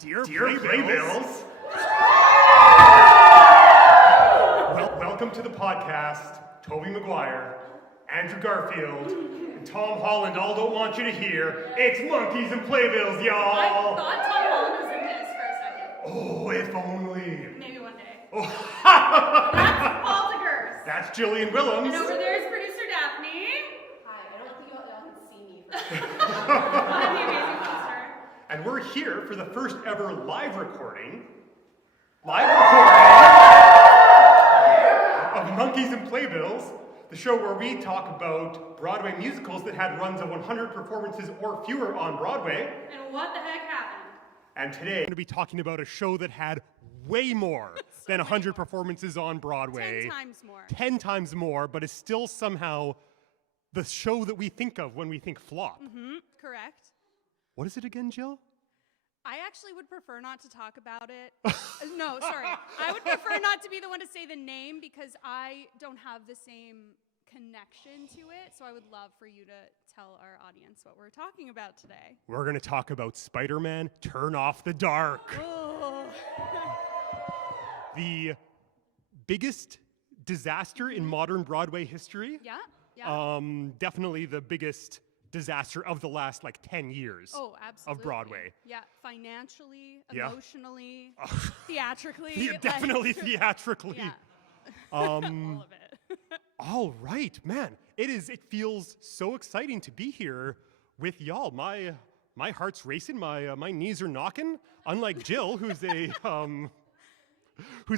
Dear Playbills. Welcome to the podcast. Toby Maguire, Andrew Garfield, and Tom Holland all don't want you to hear. It's Monkeys and Playbills, y'all. I thought Tom Holland was in this for a second. Oh, if only. Maybe one day. Oh. That's Paul DeGurse. That's Jillian Willems. And over there is producer Daphne. Hi, I don't think y'all can see me. I'm the amazing poster. And we're here for the first ever live recording of Monkeys and Playbills, the show where we talk about Broadway musicals that had runs of 100 performances or fewer on Broadway. And what the heck happened? And today we're going to be talking about a show that had way more than 100 performances on Broadway. 10 times more. 10 times more, but is still somehow the show that we think of when we think flop. Mm-hmm, correct. What is it again, Jill? I actually would prefer not to talk about it. No, sorry. I would prefer not to be the one to say the name because I don't have the same connection to it. So I would love for you to tell our audience what we're talking about today. We're going to talk about Spider-Man Turn Off the Dark. Oh. The biggest disaster in modern Broadway history. Yeah, yeah. Definitely the biggest disaster of the last 10 years absolutely. of Broadway. Yeah, financially, Yeah. emotionally, theatrically. Yeah, definitely theatrically. Yeah. All of it. All right, man. It feels so exciting to be here with y'all. My heart's racing, my knees are knocking. Unlike Jill, who's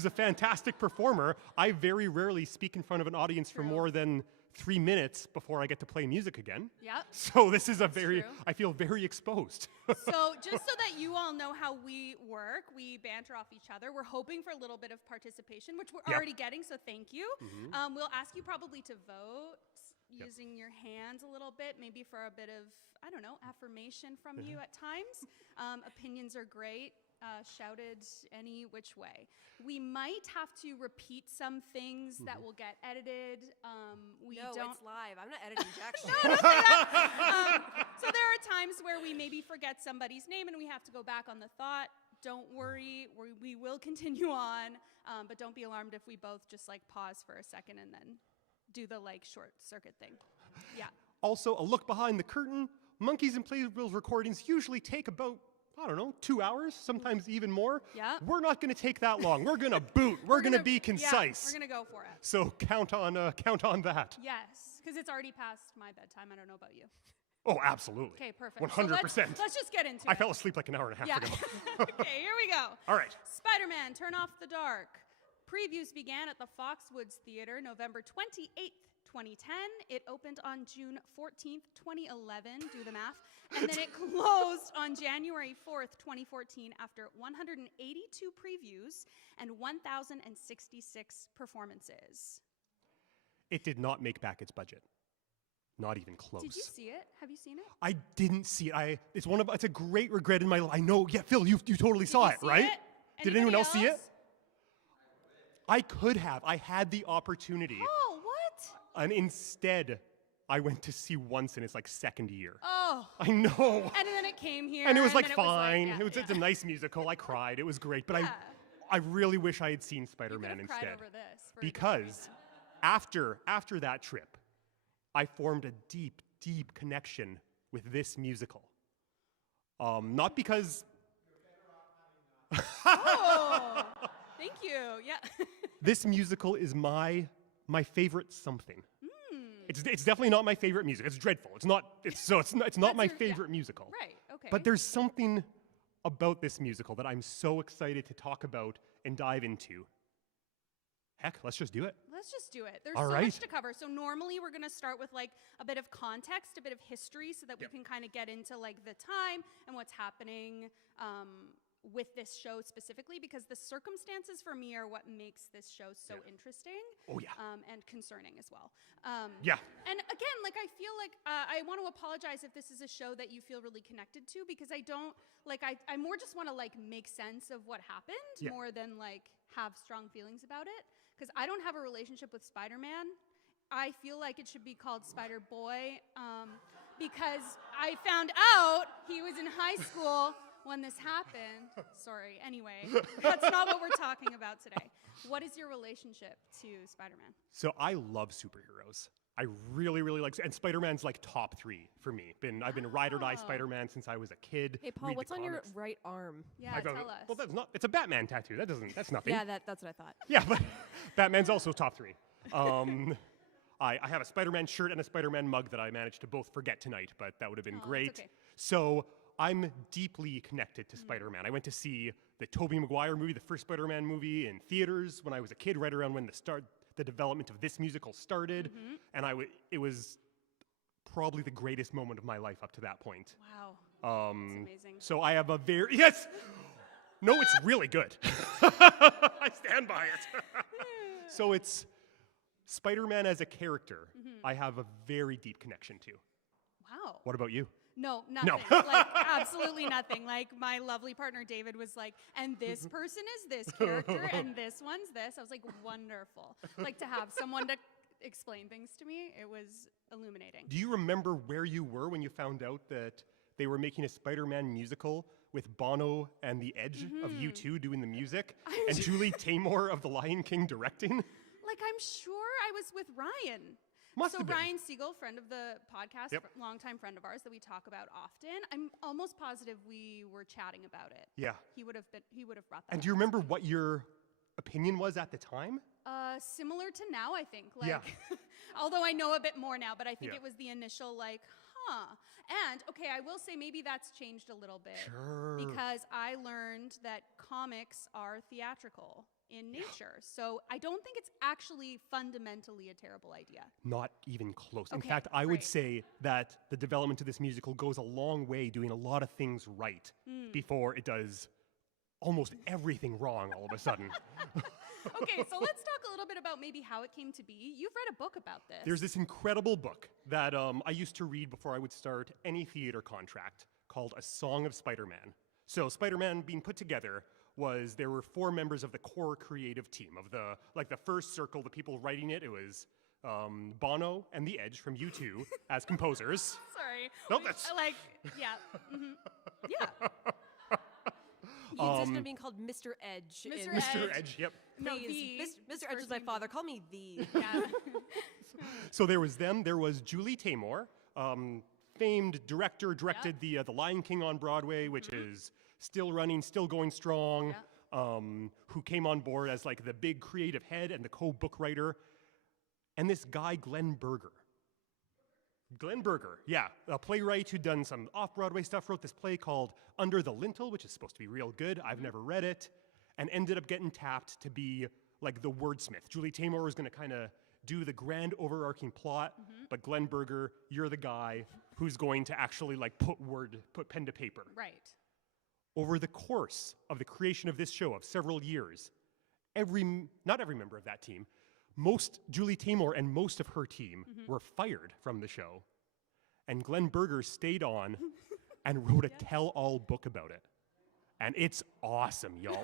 a fantastic performer, I very rarely speak in front of an audience for more than 3 minutes before I get to play music again. Yep. So this is true. I feel very exposed. So just so that you all know how we work, we banter off each other. We're hoping for a little bit of participation, which we're already getting, so thank you. Mm-hmm. We'll ask you probably to vote using your hands a little bit, maybe for a bit of, affirmation from you at times. Opinions are great. Shouted any which way. We might have to repeat some things that will get edited. It's live. I'm not editing jack shit. Don't say that. So there are times where we maybe forget somebody's name and we have to go back on the thought. Don't worry, we will continue on, but don't be alarmed if we both just pause for a second and then do the short circuit thing. Yeah. Also, a look behind the curtain. Monkeys and Playbills recordings usually take about 2 hours, sometimes even more. Yeah. We're not going to take that long. We're going to boot. We're going to be concise. Yeah, we're going to go for it. So count on that. Yes, because it's already past my bedtime. I don't know about you. Oh, absolutely. Okay, perfect. 100%. So let's just get into it. I fell asleep an hour and a half ago. Okay, here we go. All right. Spider-Man, Turn Off the Dark. Previews began at the Foxwoods Theater November 28th, 2010. It opened on June 14th, 2011, do the math, and then it closed on January 4th, 2014 after 182 previews and 1,066 performances. It did not make back its budget. Not even close. Did you see it? Have you seen it? I didn't see it. It's a great regret in my life. I know. Yeah, Phil, you totally saw it, right? Did anyone else see it? I could have. I had the opportunity. Oh, what? And instead, I went to see once in its second year. Oh. I know. And then it came here. And it was and fine. It was It's a nice musical. I cried. It was great. But Yeah. I really wish I had seen Spider-Man you instead. cried over this. For a Because different reason. after that trip, I formed a deep, deep connection with this musical. Not because... Oh, thank you. Yeah. This musical is my favorite something. It's definitely not my favorite music. It's dreadful. It's not my favorite musical. Right. Okay. But there's something about this musical that I'm so excited to talk about and dive into. Heck, let's just do it. Let's just do it. There's All so right. much to cover. So normally we're going to start with a bit of context, a bit of history, so that we can kind of get into the time and what's happening with this show specifically, because the circumstances for me are what makes this show so interesting. Oh, yeah. And concerning as well. Yeah. And again, I feel I want to apologize if this is a show that you feel really connected to, because I don't, I more just want to make sense of what happened more than have strong feelings about it. Because I don't have a relationship with Spider-Man. I feel like it should be called Spider-Boy, because I found out he was in high school when this happened, sorry, anyway, that's not what we're talking about today. What is your relationship to Spider-Man? So I love superheroes. I really, really like, and Spider-Man's like top 3 for me. I've been ride or die Spider-Man since I was a kid. Hey, Paul, Read the what's on your comics. right arm? Yeah, I've tell got- us. Well, it's a Batman tattoo. That's nothing. Yeah, that's what I thought. Yeah, but Batman's also top 3. I have a Spider-Man shirt and a Spider-Man mug that I managed to both forget tonight, but that would have been Oh, great. it's okay. So I'm deeply connected to Spider-Man. I went to see the Tobey Maguire movie, the first Spider-Man movie, in theaters when I was a kid, right around when the development of this musical started, and it was probably the greatest moment of my life up to that point. Wow, that's amazing. So I have a very yes. No, it's really good. I stand by it. So it's Spider-Man as a character. I have a very deep connection to. Wow. What about you? No, nothing. Like, absolutely nothing. Like, my lovely partner David was like, and this person is this character, and this one's this. I was like, wonderful. Like, to have someone to explain things to me, it was illuminating. Do you remember where you were when you found out that they were making a Spider-Man musical with Bono and The Edge of U2 doing the music, and Julie Taymor of The Lion King directing? Like, I'm sure I was with Ryan. Must have been. Ryan Siegel, friend of the podcast, Yep. longtime friend of ours that we talk about often. I'm almost positive we were chatting about it. Yeah. He would have brought that And up. do you remember what your opinion was at the time? Similar to now, I think. Like, Yeah. although I know a bit more now, but I think Yeah. it was the initial like, huh. And okay, I will say maybe that's changed a little bit. Sure. Because I learned that comics are theatrical in nature. So I don't think it's actually fundamentally a terrible idea. Not even close. In Okay, fact, I would great. say that the development of this musical goes a long way doing a lot of things right before it does almost everything wrong all of a sudden. Okay, so let's talk a little bit about maybe how it came to be. You've read a book about this. There's this incredible book that I used to read before I would start any theater contract called A Song of Spider-Man. So Spider-Man being put together there were 4 members of the core creative team of the first circle, the people writing it. It was Bono and The Edge from U2 as composers. Sorry. Nope, that's- Like, yeah. Yeah. He insisted on being called Mr. Edge. Mr. in- Edge. Mr. Edge, yep. No, Please, the. Mr. Edge is my father. Call me the. Yeah. So there was them. There was Julie Taymor, famed director, directed the Lion King on Broadway, which is still running, still going strong. Who came on board as like the big creative head and the co-book writer, and this guy Glenn Berger. Glenn Berger, yeah, a playwright who'd done some off-Broadway stuff, wrote this play called Under the Lintel, which is supposed to be real good. I've never read it, and ended up getting tapped to be like the wordsmith. Julie Taymor was going to kind of do the grand overarching plot, but Glenn Berger, you're the guy who's going to actually like put pen to paper. Right. Over the course of the creation of this show of several years, not every member of that team, Julie Taymor and most of her team were fired from the show. And Glenn Berger stayed on and wrote a tell-all book about it. And it's awesome, y'all.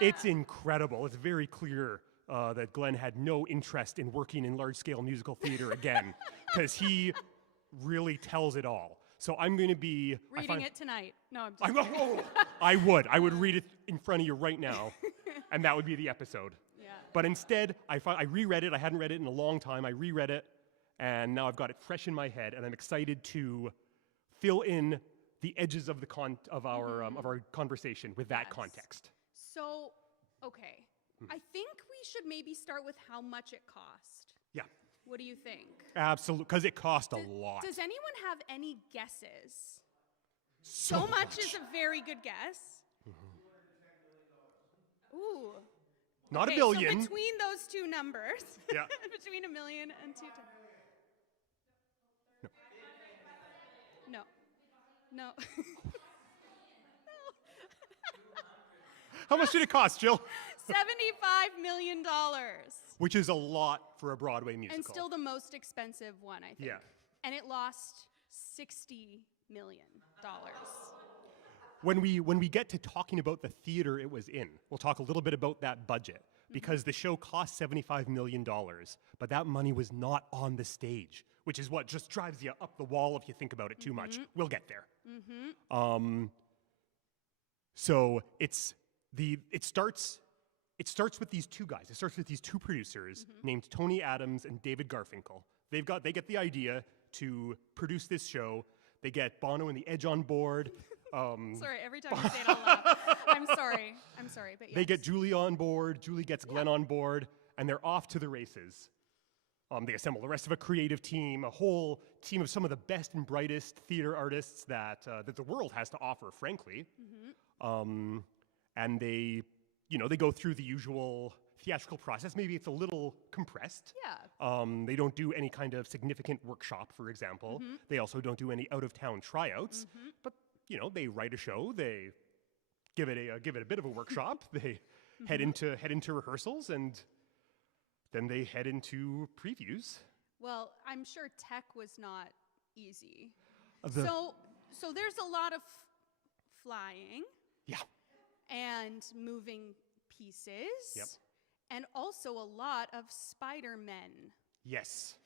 It's incredible. It's very clear that Glenn had no interest in working in large-scale musical theater again, because he really tells it all. So I'm going to be Reading it tonight. No, I'm just kidding. I would read it in front of you right now, and that would be the episode. Yeah. But instead, I reread it. I hadn't read it in a long time. I reread it, and now I've got it fresh in my head, and I'm excited to fill in the edges of our conversation with that Yes. context. So, okay. I think we should maybe start with how much it cost. Yeah, What do you think? absolutely, because it cost a lot. Does anyone have any guesses? So much is a very good guess. Ooh. Not Okay, a billion. So between those two numbers, Yeah. between $1 million and 2 No. No. How much did it cost, Jill? $75 million. Which is a lot for a Broadway musical. And still the most expensive one, I think. Yeah. And it lost $60 million. When we get to talking about the theater it was in, we'll talk a little bit about that budget, because the show cost $75 million, but that money was not on the stage, which is what just drives you up the wall if you think about it too much. We'll get there. So it starts with these two guys. It starts with these two producers named Tony Adams and David Garfinkel. They get the idea to produce this show. They get Bono and the Edge on board. Sorry, every time you say it, I'll laugh. I'm sorry, but yes. They get Julie on board. Julie gets Glenn on board, and they're off to the races. They assemble the rest of a creative team, a whole team of some of the best and brightest theater artists that the world has to offer, frankly. And they go through the usual theatrical process. Maybe it's a little compressed. Yeah. They don't do any kind of significant workshop, for example. They also don't do any out-of-town tryouts. But they write a show. They give it a bit of a workshop. They head into rehearsals, and then they head into previews. Well, I'm sure tech was not easy. The- So there's a lot of flying. Yeah. And moving pieces. Yep. And also a lot of Spider-Men. Yes.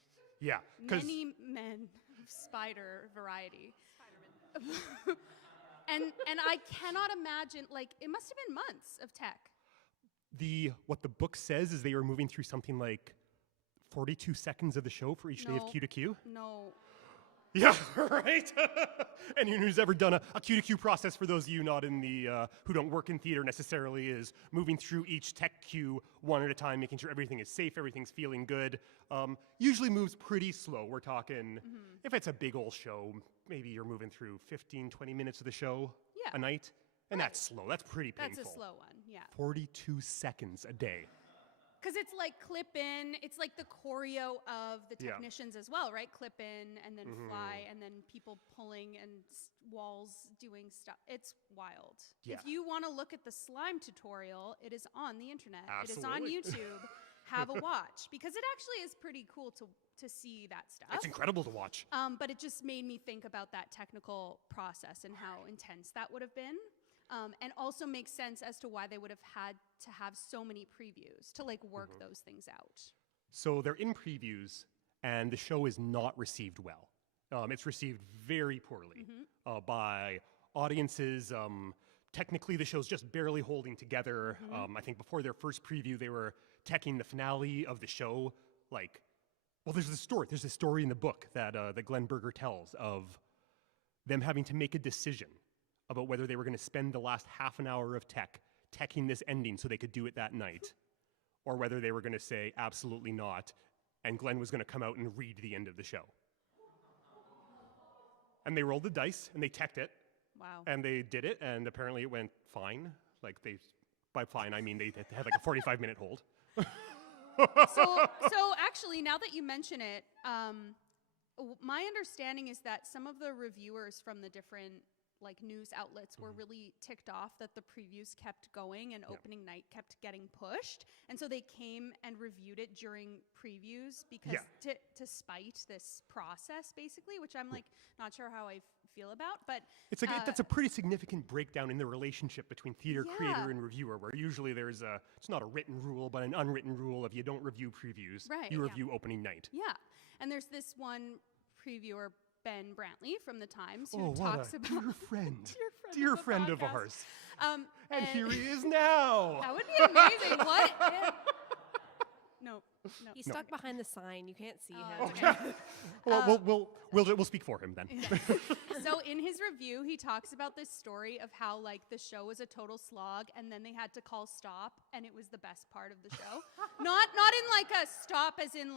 Yeah. Many men of spider variety. Spider-Man. and I cannot imagine, it must have been months of tech. What the book says is they were moving through something like 42 seconds of the show for each day of Q to Q. No. Yeah, right. Anyone who's ever done a Q to Q process, for those of you not in the who don't work in theater necessarily, is moving through each tech queue one at a time, making sure everything is safe, everything's feeling good. Usually moves pretty slow. We're talking, if it's a big old show, maybe you're moving through 15, 20 minutes of the show a night. And that's slow. That's pretty painful. That's a slow one, yeah. 42 seconds a day. Because it's like clip in, it's like the choreo of the technicians as well, right? Clip in and then fly and then people pulling and walls doing stuff. It's wild. Yeah. If you want to look at the slime tutorial, it is on the internet. Absolutely. It is on YouTube. Have a watch, because it actually is pretty cool to see that stuff. It's incredible to watch. But it just made me think about that technical process and how intense that would have been. And also makes sense as to why they would have had to have so many previews to work those things out. So they're in previews, and the show is not received well. It's received very poorly by audiences. Technically, the show's just barely holding together. I think before their first preview, they were teching the finale of the show. There's this story in the book that Glenn Berger tells of them having to make a decision about whether they were going to spend the last half an hour of teching this ending so they could do it that night, or whether they were going to say absolutely not, and Glenn was going to come out and read the end of the show. And they rolled the dice, and they teched it. Wow. And they did it, and apparently it went fine. By fine, I mean they had like a 45-minute hold. So actually, now that you mention it, my understanding is that some of the reviewers from the different news outlets were really ticked off that the previews kept going and opening night kept getting pushed, and so they came and reviewed it during previews because to spite this process, basically, which I'm not sure how I feel about, but it's that's a pretty significant breakdown in the relationship between theater creator and reviewer, where usually there's it's not a written rule but an unwritten rule of you don't review previews, you review opening night. And there's this one previewer, Ben Brantley from the Times, who talks about dear friend of ours. And here he is now. That would be amazing. What? No. He's stuck behind the sign. You can't see him. Okay. Well, we'll speak for him then. So in his review, he talks about this story of how the show was a total slog, and then they had to call stop, and it was the best part of the show. Not in a stop as in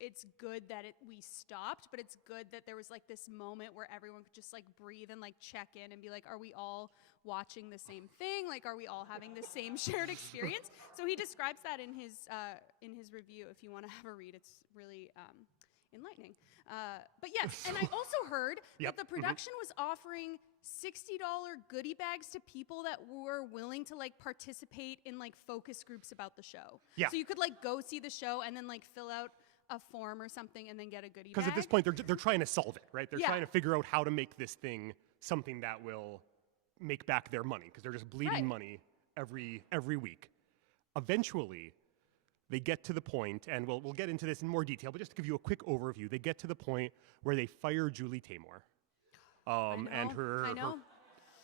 it's good that we stopped, but it's good that there was this moment where everyone could just breathe and check in and be are we all watching the same thing? Are we all having the same shared experience? So he describes that in his review. If you want to have a read, it's really enlightening. But yes, and I also heard that the production was offering $60 goodie bags to people that were willing to participate in focus groups about the show. Yeah. So you could go see the show and then fill out a form or something and then get a goodie bag. Because at this point they're trying to solve it, right? They're trying to figure out how to make this thing something that will make back their money, because they're just bleeding money every week. Eventually, they get to the point, and we'll get into this in more detail, but just to give you a quick overview, they get to the point where they fire Julie Taymor. I know.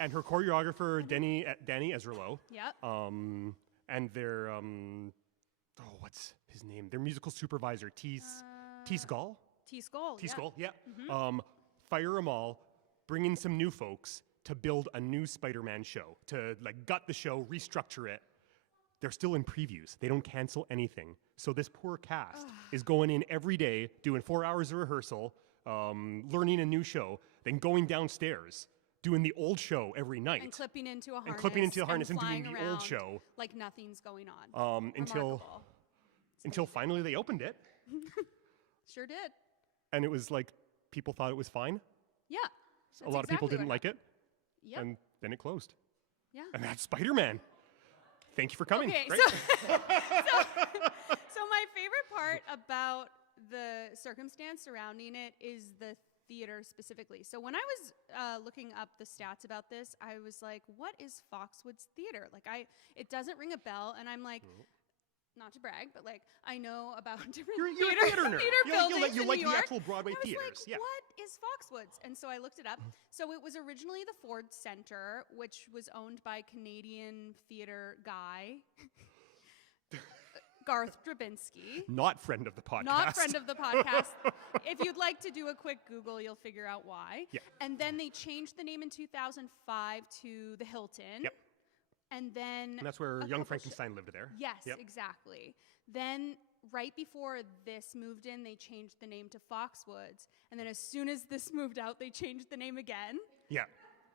and her choreographer, Danny Ezerlo. Yep. And their, what's his name? Their musical supervisor, T. Skull? T Skull. T Skull, yeah. Fire them all, bring in some new folks to build a new Spider-Man show, to like gut the show, restructure it. They're still in previews. They don't cancel anything. So this poor cast is going in every day, doing 4 hours of rehearsal, learning a new show, then going downstairs, doing the old show every night. And clipping into a harness. And doing the old show. Like nothing's going on. Until finally they opened it. Sure did. And it was like, people thought it was fine. Yeah. A lot of people didn't like it. Yep. And then it closed. Yeah. And that's Spider-Man. Thank you for coming. Okay, right? so my favorite part about the circumstance surrounding it is the theater specifically. So when I was looking up the stats about this, I was like, what is Foxwoods Theater? Like, it doesn't ring a bell, and I'm like, not to brag, but like, I know about different You're a theater nerd. buildings You in like New the York. actual Broadway I was theaters. like, Yeah. what is Foxwoods? And so I looked it up. So it was originally the Ford Center, which was owned by Canadian theater guy, Garth Drabinsky. Not friend of the podcast. Not friend of the podcast. If you'd like to do a quick Google, you'll figure out why. Yeah. And then they changed the name in 2005 to the Hilton. Yep. And then And that's where Young Frankenstein lived there. Yes, Yep. exactly. Then right before this moved in, they changed the name to Foxwoods. And then as soon as this moved out, they changed the name again. Yeah.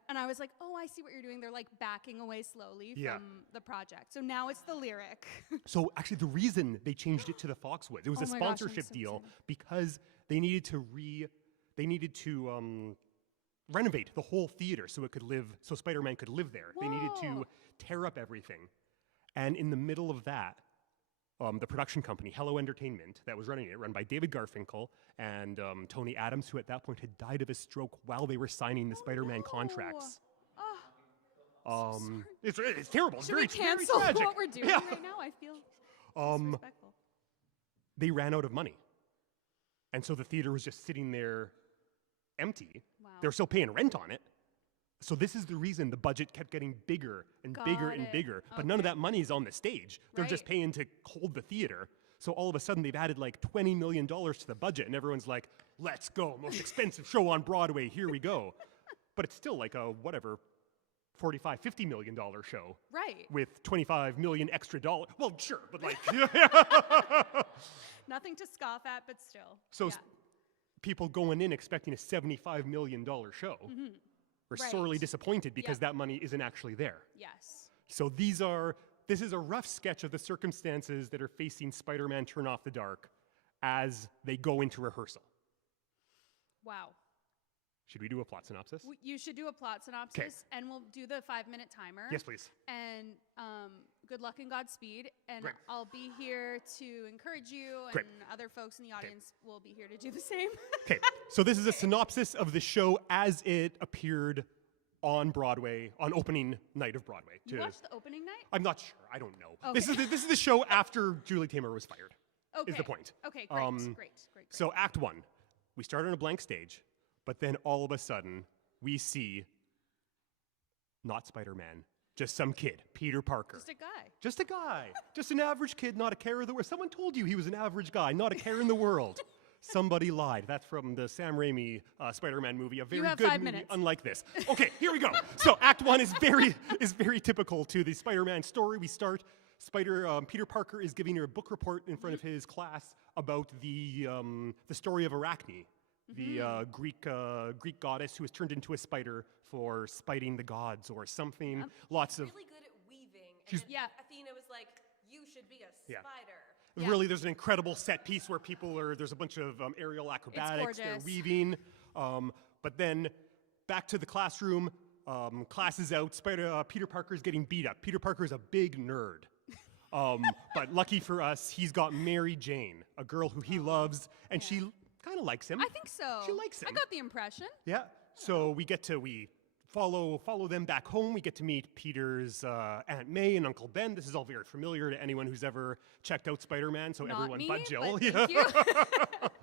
And I was like, oh, I see what you're doing. They're like backing away slowly Yeah. from the project. So now it's the Lyric. So actually, the reason they changed it to the Foxwoods, it was Oh a my gosh, I'm sponsorship so deal excited. because they needed to renovate the whole theater so it could live, so Spider-Man could live there. They needed to Whoa. tear up everything, and in the middle of that, the production company, Hello Entertainment, that was running it, run by David Garfinkel and Tony Adams, who at that point had died of a stroke while they were signing the Spider-Man contracts. Oh, It's terrible. It's should very, we cancel very tragic. what we're doing Yeah. right now? I feel disrespectful. They ran out of money. And so the theater was just sitting there empty. Wow. They were still paying rent on it. So this is the reason the budget kept getting bigger and bigger Got and it. bigger. But none of Okay. that money is on the stage. They're just Right. paying to hold the theater. So all of a sudden they've added like $20 million to the budget and everyone's like, let's go, most expensive show on Broadway, here we go. But it's still like a whatever, $45, $50 million show. Right. With 25 million extra dollars. Well, sure, but like, Nothing to scoff at, but still. so yeah. people going in expecting a $75 million show are Right. sorely disappointed because Yeah. that money isn't actually there. Yes. So this is a rough sketch of the circumstances that are facing Spider-Man Turn Off the Dark as they go into rehearsal. Wow. Should we do a plot synopsis? You should do a plot synopsis, and we'll do the 5-minute timer. Yes, please. And good luck and Godspeed. And Great. I'll be here to encourage you, and Great. other folks in the audience will be here to do the same. Okay, so this is a synopsis of the show as it appeared on Broadway, on opening night of Broadway. You watched the opening night? I'm not sure. I don't know. Okay. This is the show after Julie Taymor was fired. Okay. Is the point. Okay, great. So Act 1, we start on a blank stage, but then all of a sudden we see not Spider-Man, just some kid, Peter Parker. Just a guy. Just a guy. Just an average kid, not a care in the world. Someone told you he was an average guy, not a care in the world. Somebody lied. That's from the Sam Raimi Spider-Man movie, a very have good 5 movie, minutes. unlike this. Okay, here we go. So Act 1 is very typical to the Spider-Man story. We start, Peter Parker is giving a book report in front of his class about the story of Arachne, the Greek goddess who was turned into a spider for spiting the gods or something. Lots of Really good at weaving. She's- And Yeah. Athena was like, you should be a Yeah. spider. Yeah. Really, there's an incredible set piece where there's a bunch of aerial acrobatics, they're gorgeous. weaving. But then back to the classroom, class is out, Peter Parker's getting beat up. Peter Parker is a big nerd. But lucky for us, he's got Mary Jane, a girl who he loves, and she kind of likes him. I think so. She likes him. I got the impression. Yeah. So we follow them back home. We get to meet Peter's Aunt May and Uncle Ben. This is all very familiar to anyone who's ever checked out Spider-Man. So Not everyone me, but Jill. but thank you.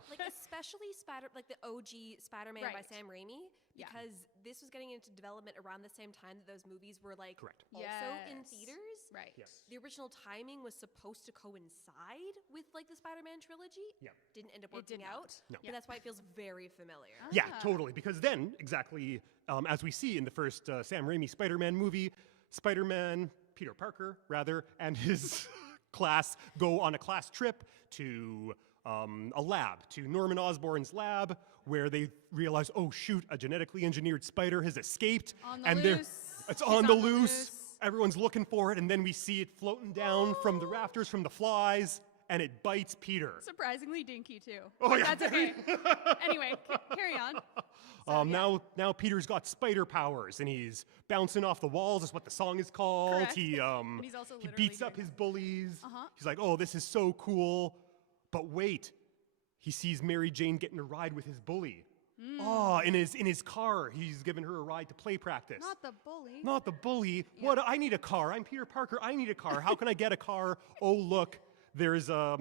Like especially like the OG Spider-Man by Right. Sam Raimi, Yeah. because this was getting into development around the same time that those movies were like Correct. also in Yes. theaters. Right. Yes. The original timing was supposed to coincide with like the Spider-Man trilogy. Yeah. Didn't end up It did working not. out. No. But that's why it feels very familiar. Yeah, Ah. totally. Because then, exactly as we see in the first Sam Raimi Spider-Man movie, Spider-Man, Peter Parker, rather, and his class go on a class trip to a lab, to Norman Osborn's lab, where they realize, oh shoot, a genetically engineered spider has escaped. On the and they're- loose. It's She's on the loose. Everyone's looking for it, and then we see it floating down from the rafters, from the flies, and it bites Peter. Surprisingly dinky too. Oh, But yeah, That's okay. Anyway, carry on. Now Peter's got spider powers, and he's bouncing off the walls. Is what the song is called. Correct. He he's also he literally beats up doing his bullies. Uh-huh. He's like, oh, this is so cool. But wait, he sees Mary Jane getting a ride with his bully. Oh, in his car, he's giving her a ride to play practice. Not the bully. Not the bully. What? I need a car. I'm Peter Parker. I need a car. How can I get a car? Oh, look, there's a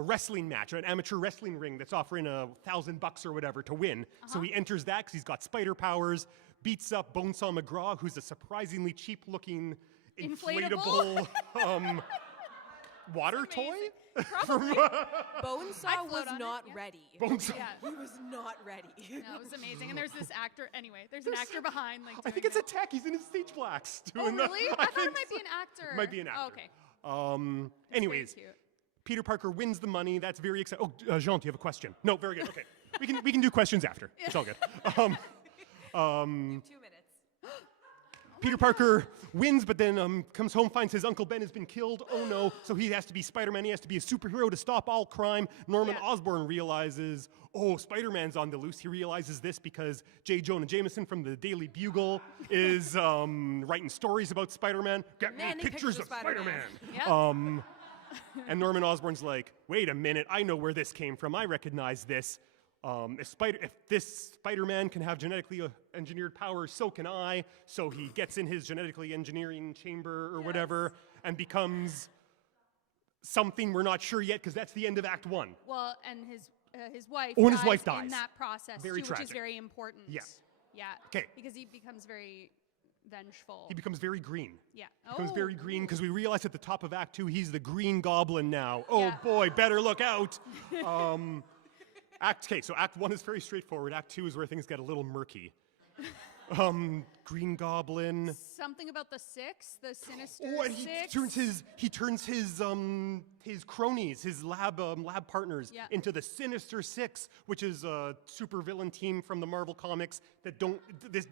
wrestling match, an amateur wrestling ring that's offering $1,000 or whatever to win. So he enters that because he's got spider powers. Beats up Bonesaw McGraw, who's a surprisingly cheap-looking inflatable water toy. Bonesaw was float on it, not yeah. ready. Bonesaw. Yeah. He was not ready. No, it was amazing. And there's this actor. Anyway, there's an actor behind. Like, I think doing it's a it. tech. He's in his stage blacks. Oh, doing the- really? I thought think it might be so. an actor. Might be an actor. Oh, okay. Anyways, Very cute. Peter Parker wins the money. That's very exciting. Oh, Jean, do you have a question? No, very good. Okay, we can do questions after. It's all good. 2 minutes. Peter Parker wins, but then comes home, finds his Uncle Ben has been killed. Oh no! So he has to be Spider-Man. He has to be a superhero to stop all crime. Norman Yeah. Osborn realizes, oh, Spider-Man's on the loose. He realizes this because J. Jonah Jameson from the Daily Bugle is writing stories about Spider-Man. Get me Manic pictures pictures of of Spider-Man. Spider-Man. Yep. And Norman Osborn's like, wait a minute, I know where this came from. I recognize this. If this Spider-Man can have genetically engineered powers, so can I. So he gets in his genetically engineering chamber or whatever and becomes something we're not sure yet, because that's the end of Act 1. Well, and his wife. Oh, and his dies wife dies. in that process Very too, tragic. which is very important. Yeah. Yeah. 'Kay. Because he becomes very vengeful. He becomes very green. Yeah. Becomes Oh. very green because we realize at the top of Act 2 he's the Green Goblin now. Oh Yeah. boy, better look out. So Act 1 is very straightforward. Act 2 is where things get a little murky. Green Goblin. Something about the six, the sinister Oh, and six. he turns his cronies, his lab partners, Yeah. into the Sinister Six, which is a supervillain team from the Marvel comics that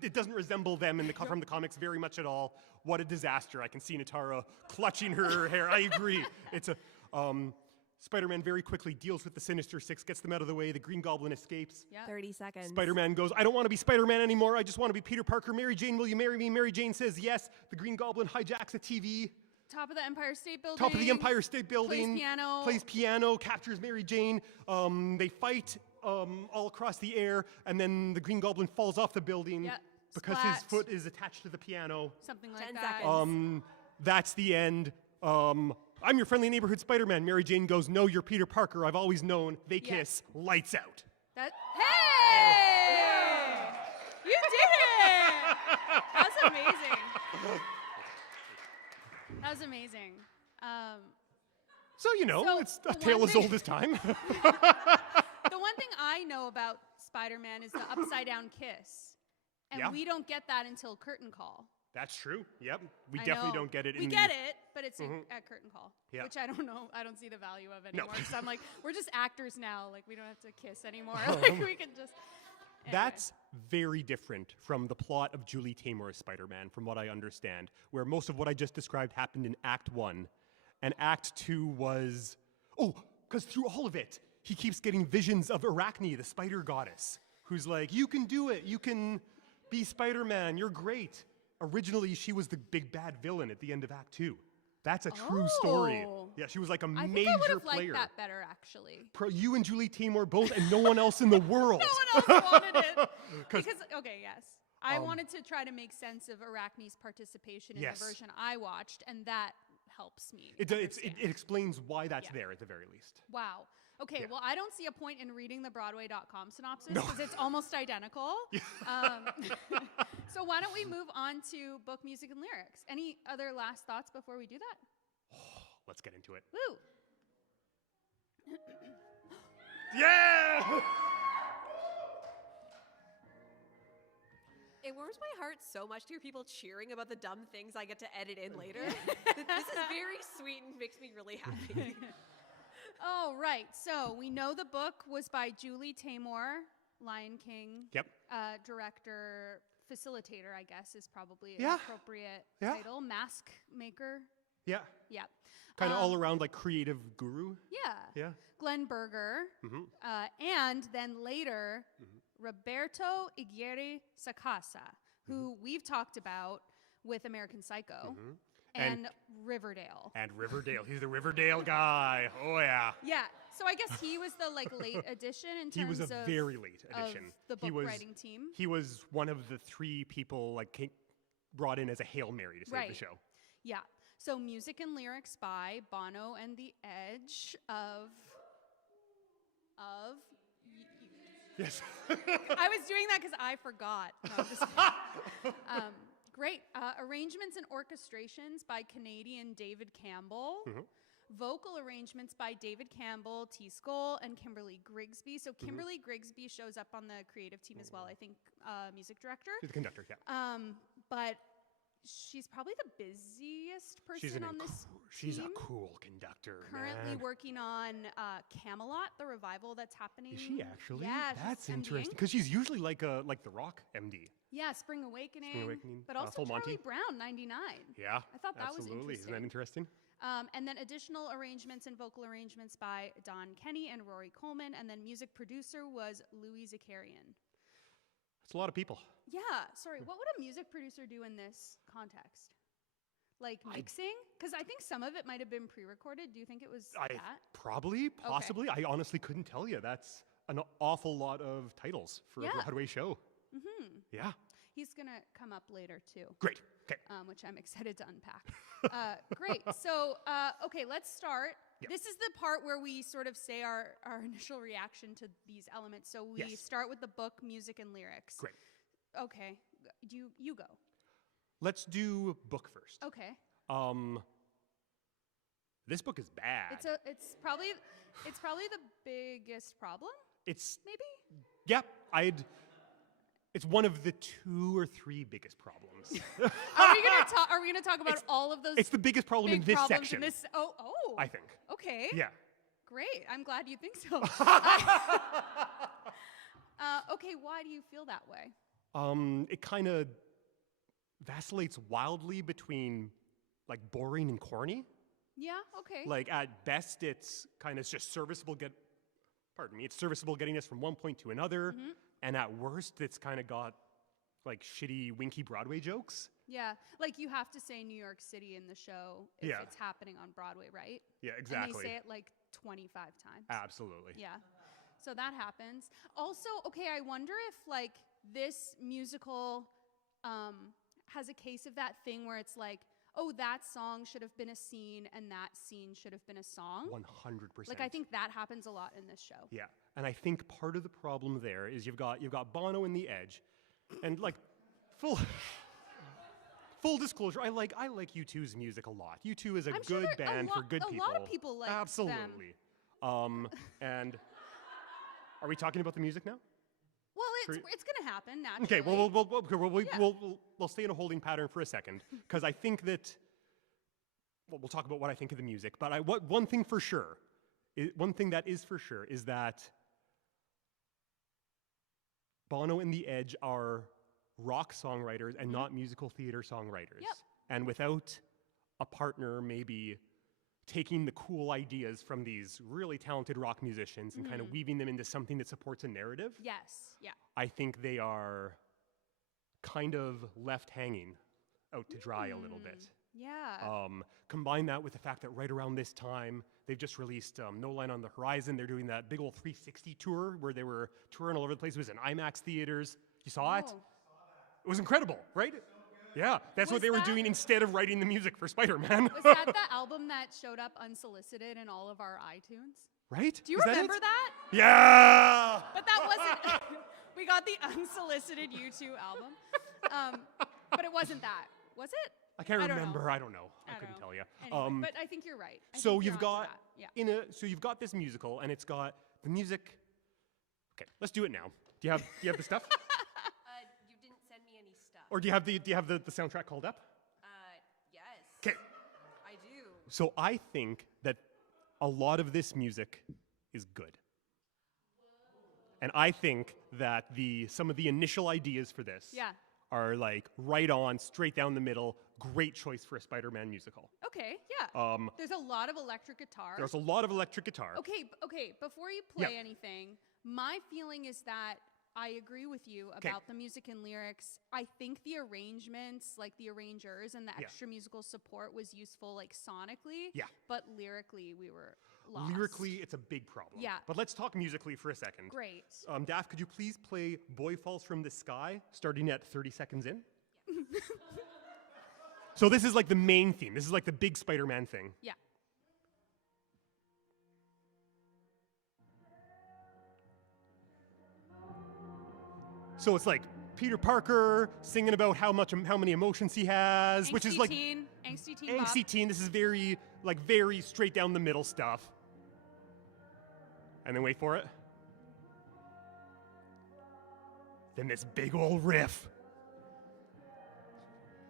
it doesn't resemble them from the comics very much at all. What a disaster! I can see Natara clutching her hair. I agree. It's a Spider-Man very quickly deals with the Sinister Six, gets them out of the way. The Green Goblin escapes. Yeah. 30 seconds. Spider-Man goes, I don't want to be Spider-Man anymore. I just want to be Peter Parker. Mary Jane, will you marry me? Mary Jane says yes. The Green Goblin hijacks a TV. Top of the Empire State Building. Top of the Empire State Building. Plays piano. Captures Mary Jane. They fight all across the air, and then the Green Goblin falls off the building Yeah. because his Splat. foot is attached to the piano. Something like 10 that. seconds. That's the end. I'm your friendly neighborhood Spider-Man. Mary Jane goes, no, you're Peter Parker. I've always known. They Yeah. kiss. Lights out. Hey! You did it! That's amazing. That was amazing. So, So, it's the a tale one as thing- old as time. The one thing I know about Spider-Man is the upside down kiss. And Yeah. we don't get that until curtain call. That's true. Yep. We I definitely know. don't get it We in get it, but it's at curtain call. Yeah. Which I don't know. I don't see the value of No. anymore. So I'm like, we're just actors now. Like, we don't have to kiss anymore. Like, we can just. Anyway. That's very different from the plot of Julie Taymor's Spider-Man, from what I understand, where most of what I just described happened in Act 1. And Act 2 was... Oh, because through all of it, he keeps getting visions of Arachne, the spider goddess, who's like, you can do it. You can be Spider-Man. You're great. Originally, she was the big bad villain at the end of Act 2. That's a true story. Oh. Yeah, she was like a I think major I would have player. liked that better, actually. You and Julie Taymor both, and no one else in the world. No one else wanted it. 'Cause- Because, okay, yes. I wanted to try to make sense of Arachne's participation in Yes. the version I watched, and that helps me. It understand. explains why that's Yeah. there at the very least. Wow. Okay, Yeah. well, I don't see a point in reading the Broadway.com synopsis No. because it's almost identical. So why don't we move on to book, music, and lyrics? Any other last thoughts before we do that? Let's get into it. Woo! Yeah! It warms my heart so much to hear people cheering about the dumb things I get to edit in later. This is very sweet and makes me really happy. All right, so we know the book was by Julie Taymor, Lion King Yep. director, facilitator, I guess, is probably an Yeah. appropriate Yeah. title. Mask maker. Yeah. Yeah. Kind of all around like creative guru. Yeah. Yeah. Glenn Berger. And then later, Roberto Aguirre Sacasa, who we've talked about with American Psycho and Riverdale. And Riverdale. He's the Riverdale guy. Oh, yeah. Yeah. So I guess he was the late addition in terms He was of a very late addition. of the book writing team. He was one of the 3 people brought in as a Hail Mary to save the show. Yeah. So music and lyrics by Bono and the Edge of Yes. I was doing that because I forgot. No, I'm just great. Arrangements and orchestrations by Canadian David Campbell. Vocal arrangements by David Campbell, T. Skoll, and Kimberly Grigsby. So Kimberly Grigsby shows up on the creative team as well, I think, music director. He's the conductor, yeah. But she's probably the busiest person on this She's a team. cool conductor, Currently man. working on Camelot, the revival that's happening. Is she actually? Yeah, she's That's MDing. interesting. Because she's usually like the Rock MD. Yeah, Spring Awakening. Awakening, But also Full Charlie Monty. Brown, 99. Yeah. I thought that was absolutely. Isn't that interesting? And then additional arrangements and vocal arrangements by Don Kenny and Rory Coleman. And then music producer was Louis Zakarian. It's a lot of people. Yeah, sorry. What would a music producer do in this context? Like mixing? Because I think some of it might have been pre-recorded. Do you think it was that? Probably, possibly. I honestly couldn't tell you. That's an awful lot of titles for a Yeah. Broadway show. Yeah. He's going to come up later too. Great. Okay. Which I'm excited to unpack. Great. So, okay, let's start. Yep. This is the part where we sort of say our initial reaction to these elements. So we Yes. start with the book, music, and lyrics. Great. Okay. You go. Let's do book first. Okay. This book is bad. It's probably the biggest problem. It's Maybe. yeah. It's one of the 2 or 3 biggest problems. Are we gonna talk about all of those? It's the biggest problem in big this problems section. In this, oh. I think. Okay. Yeah. Great. I'm glad you think so. Okay. Why do you feel that way? It kind of vacillates wildly between like boring and corny. Yeah. Okay. Like at best, it's kind of just serviceable. It's serviceable getting us from one point to another, and at worst, it's kind of got like shitty, winky Broadway jokes. Yeah, like you have to say New York City in the show if Yeah. it's happening on Broadway, right? Yeah, exactly. And they say it like 25 times. Absolutely. Yeah. So that happens. Also, okay, I wonder if like this musical has a case of that thing where it's like, oh, that song should have been a scene and that scene should have been a song. 100%. Like I think that happens a lot in this show. Yeah, and I think part of the problem there is you've got Bono and the Edge, and like full disclosure, I like U2's music a lot. U2 is a I'm sure good there- band for good a people. lot of people like them. Absolutely. And are we talking about the music now? Well, Sure. it's going to happen naturally. Okay, we'll stay in a holding pattern for a second, because I think that, we'll talk about what I think of the music, but one thing that is for sure is that Bono and the Edge are rock songwriters and not musical theater songwriters. Yep. And without a partner maybe taking the cool ideas from these really talented rock musicians and kind of weaving them into something that supports a narrative, Yes. Yeah. I think they are kind of left hanging out to dry a little bit. Yeah. Combine that with the fact that right around this time, they've just released No Line on the Horizon. They're doing that big old 360 tour where they were touring all over the place. It was in IMAX theaters. You saw it? Oh. It was incredible, right? Yeah, that's what Was they were that- doing instead of writing the music for Spider-Man. Was that the album that showed up unsolicited in all of our iTunes? right? Do you Is that remember it? that? Yeah! But that wasn't. We got the unsolicited U2 album. But it wasn't that. Was it? I can't I don't know. remember. I don't know. I don't couldn't know. tell you. Anyway, but I think you're right. I So think you're you've onto got that. Yeah. so you've got this musical, and it's got the music. Okay, let's do it now. Do you have the stuff, You didn't send me any stuff. or do you have the soundtrack called up? Yes. Okay. I do. So I think that a lot of this music is good. And I think that some of the initial ideas for this Yeah. are like right on, straight down the middle, great choice for a Spider-Man musical. Okay. Yeah. There's a lot of electric guitar. There's a lot of electric guitar. Okay. Before you play Yeah. anything, my feeling is that I agree with you about the music and lyrics. I think the arrangements, like the arrangers and the Yeah. extra musical support was useful, like sonically. Yeah. But lyrically, we were lost. Lyrically, it's a big problem. Yeah. But let's talk musically for a second. Great. Daff, could you please play Boy Falls from the Sky, starting at 30 seconds in? So this is like the main theme. This is like the big Spider-Man thing. Yeah. So it's like Peter Parker singing about how many emotions he has, which is like Angsty teen bop. angsty teen. This is very straight down the middle stuff. And then wait for it. Then this big old riff.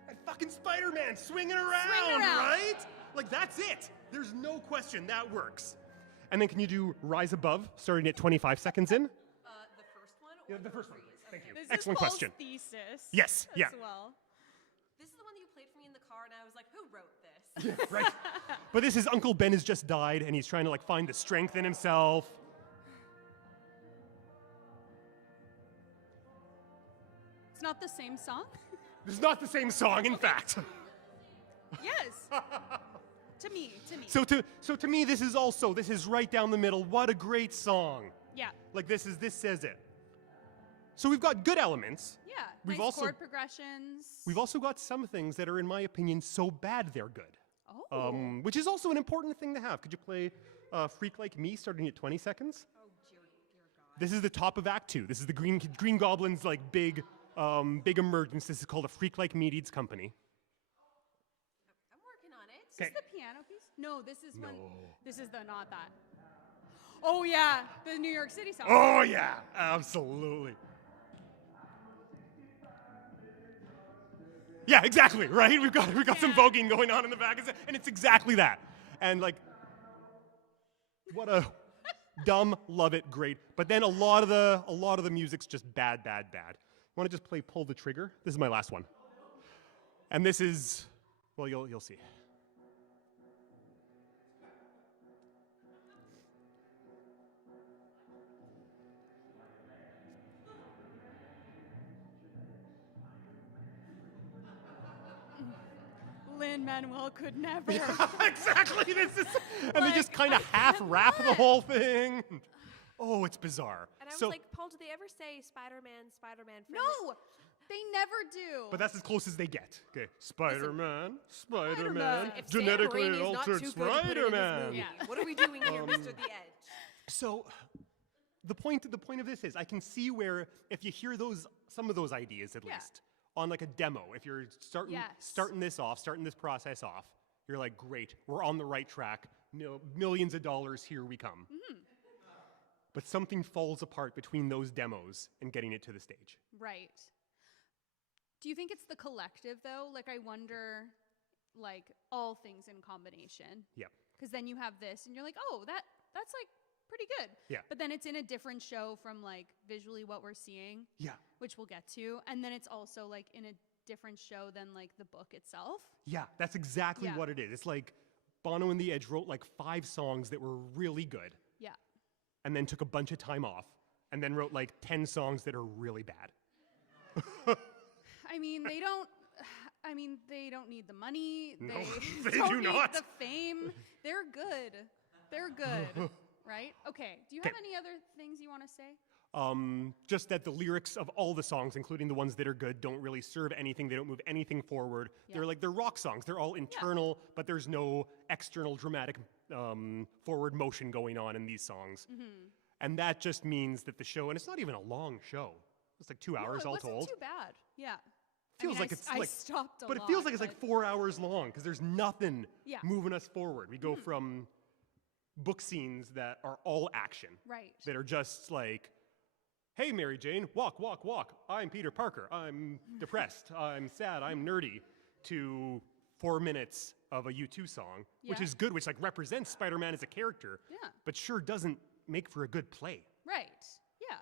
And fucking Spider-Man swinging around, right? Like that's it. There's no question that works. And then can you do Rise Above, starting at 25 seconds in? The first one? Yeah, the first one, please. Thank you. This Excellent is Paul's question. thesis. Yes, as yeah. well. This is the one that you played for me in the car, and I was like, who wrote this? Right. But this is Uncle Ben has just died, and he's trying to like find the strength in himself. It's not the same song? This is not the same song, in fact. Yes. To me. So to me, this is right down the middle. What a great song. Yeah. Like this says it. So we've got good elements. Yeah. We've nice also- chord progressions. We've also got some things that are, in my opinion, so bad they're good. Oh. Which is also an important thing to have. Could you play Freak Like Me, starting at 20 seconds? Oh, dear God. This is the top of Act 2. This is the Green Goblin's like big emergence. This is called A Freak Like Me Needs Company. I'm working on it. Is this Okay. the piano piece? No, this is when. No. This is the not that. Oh yeah, the New York City song. Oh yeah, absolutely. Yeah, exactly, right? We've got some voguing going on in the back, and it's exactly that. And like, what a dumb, love it, great. But then a lot of the music's just bad. Want to just play Pull the Trigger? This is my last one. And this is, well, you'll see. Lin-Manuel could never. Exactly. And they Like, just kind of half rap the whole thing. Oh, it's bizarre. And I was So, like, Paul, do they ever say Spider-Man? No, they never do. but that's as close as they get. Okay, Spider-Man, Spider-Man. If Sam genetically Raimi's not altered too good to put it in this Spider-Man. movie, Yeah. what are we doing here, Mr. The Edge? So, the point of this is, I can see where if you hear some of those ideas at Yeah. least on like a demo, if you're starting this process off, you're like, great, we're on the right track. Millions of dollars, here we come. Mm-hmm. But something falls apart between those demos and getting it to the stage. Right. Do you think it's the collective though? Like I wonder, like all things in combination. Yeah. Because then you have this, and you're like, oh, that's like pretty good. Yeah. But then it's in a different show from like visually what we're seeing, Yeah. which we'll get to, and then it's also like in a different show than like the book itself. Yeah, that's exactly Yeah. what it is. It's like Bono and the Edge wrote like 5 songs that were really good Yeah. and then took a bunch of time off and then wrote like 10 songs that are really bad. I mean, they don't. They don't need the money. No, They they don't do need not. the fame. They're good. They're good. Right? Okay. Do you have any other things you want to say? Just that the lyrics of all the songs, including the ones that are good, don't really serve anything. They don't move anything forward. Yeah. They're rock songs. They're all internal, but there's no external dramatic forward motion going on in these songs. Mm-hmm. And that just means that the show, and it's not even a long show. It's like 2 hours all it wasn't told. too bad. Yeah. Feels I mean, like it's I like, stopped a but lot, it feels like it's but like 4 hours long because there's nothing Yeah. moving us forward. We go from book scenes that are all action, right. that are just like, hey, Mary Jane, walk, walk, walk. I'm Peter Parker. I'm depressed. I'm sad. I'm nerdy. To 4 minutes of a U2 song, which Yeah. is good, which like represents Spider-Man as a character, Yeah. but sure doesn't make for a good play. Right. Yeah.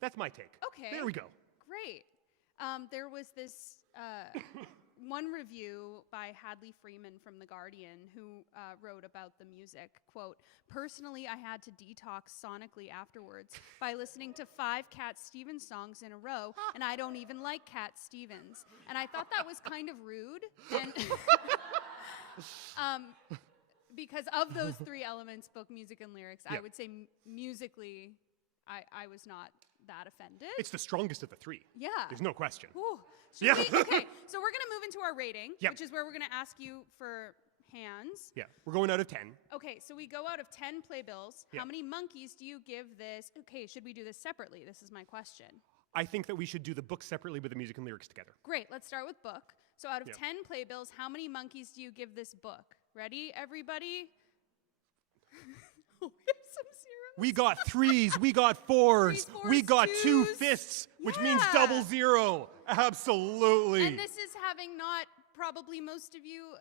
That's my take. Okay. There we go. Great. There was this one review by Hadley Freeman from The Guardian who wrote about the music. Quote, personally, I had to detox sonically afterwards by listening to 5 Cat Stevens songs in a row, and I don't even like Cat Stevens. And I thought that was kind of rude. And because of those 3 elements, book, music, and lyrics, I Yeah. would say musically, I was not that offended. It's the strongest of the 3. Yeah. There's no question. Ooh. Yeah. Okay, so we're going to move into our rating, Yep. which is where we're going to ask you for hands. Yeah, we're going out of 10. Okay, so we go out of 10 playbills. Yeah. How many monkeys do you give this? Okay, should we do this separately? This is my question. I think that we should do the book separately with the music and lyrics together. Great, let's start with book. So out of Yeah. 10 playbills, how many monkeys do you give this book? Ready, everybody? We have some zeros. We got 3s, we got 4s, Threes, we fours, got 2 twos. fists, which means Yeah. double 0. Absolutely. And this is having not probably most of you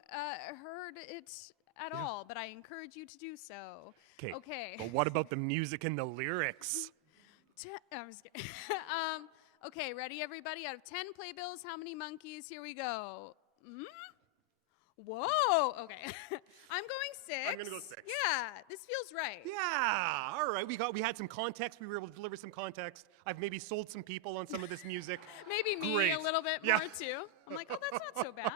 heard it at all, but I encourage you to do so. Okay. But what about the music and the lyrics? I'm just kidding. Okay, ready, everybody? Out of 10 playbills, how many monkeys? Here we go. Whoa. Okay. I'm going 6. I'm gonna go 6. Yeah, this feels right. Yeah, all right. We had some context. We were able to deliver some context. I've maybe sold some people on some of this music. Maybe me Great. a little bit Yeah. more too. I'm like, oh, that's not so bad.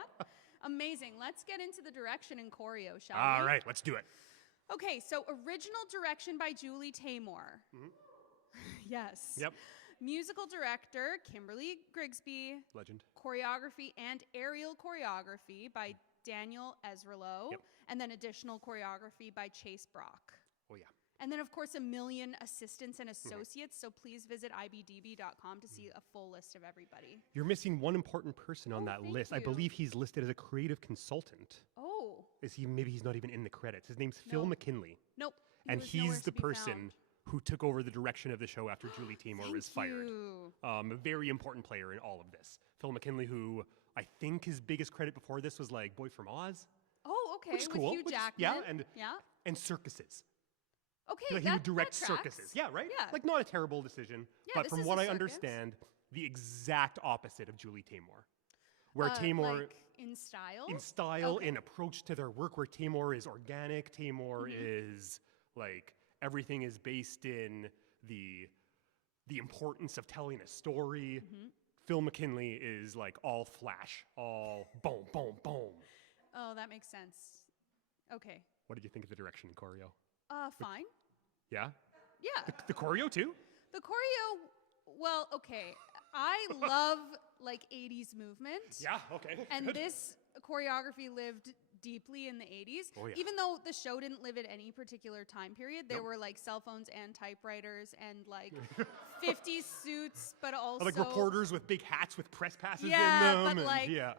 Amazing. Let's get into the direction and choreo, shall we? All right, let's do it. Okay, so original direction by Julie Taymor. Yes. Yep. Musical director Kimberly Grigsby. Legend. Choreography and aerial choreography by Daniel Ezralo. Yep. And then additional choreography by Chase Brock. Oh, yeah. And then, of course, a million assistants and associates. So please visit ibdb.com to see a full list of everybody. You're missing one important person on that thank list. I you. believe he's listed as a creative consultant. Oh, Maybe he's not even in the credits. His name's Phil No. McKinley. nope. He And was nowhere he's to the be person found. who took over the direction of the show after Julie Taymor Thank was fired. you. A very important player in all of this. Phil McKinley, who I think his biggest credit before this was like Boy from Oz. Oh, okay. Which is With cool, Hugh which is- Jackman. yeah, yeah. And circuses. Okay. Like he that- would direct that tracks. circuses. Yeah, right? Yeah. Like not a terrible decision. Yeah, but this from is what a I circus. understand, the exact opposite of Julie Taymor. Where Taymor, Taymor like in style. in style, Okay. in approach to their work, where Taymor is organic, Taymor Mm-hmm. is like everything is based in the importance of telling a story. Mm-hmm. Phil McKinley is like all flash, all boom, boom, boom. Oh, that makes sense. Okay. What did you think of the direction in choreo? Fine. Yeah? Yeah. The choreo too? The choreo, well, okay. I love like 80s movement. Yeah, okay. And good. this choreography lived deeply in the 80s. Oh, yeah. Even though the show didn't live at any particular time period, there Nope. were like cell phones and typewriters and like 50s suits, but also Like reporters with big hats with press passes Yeah, in them. but and like- yeah.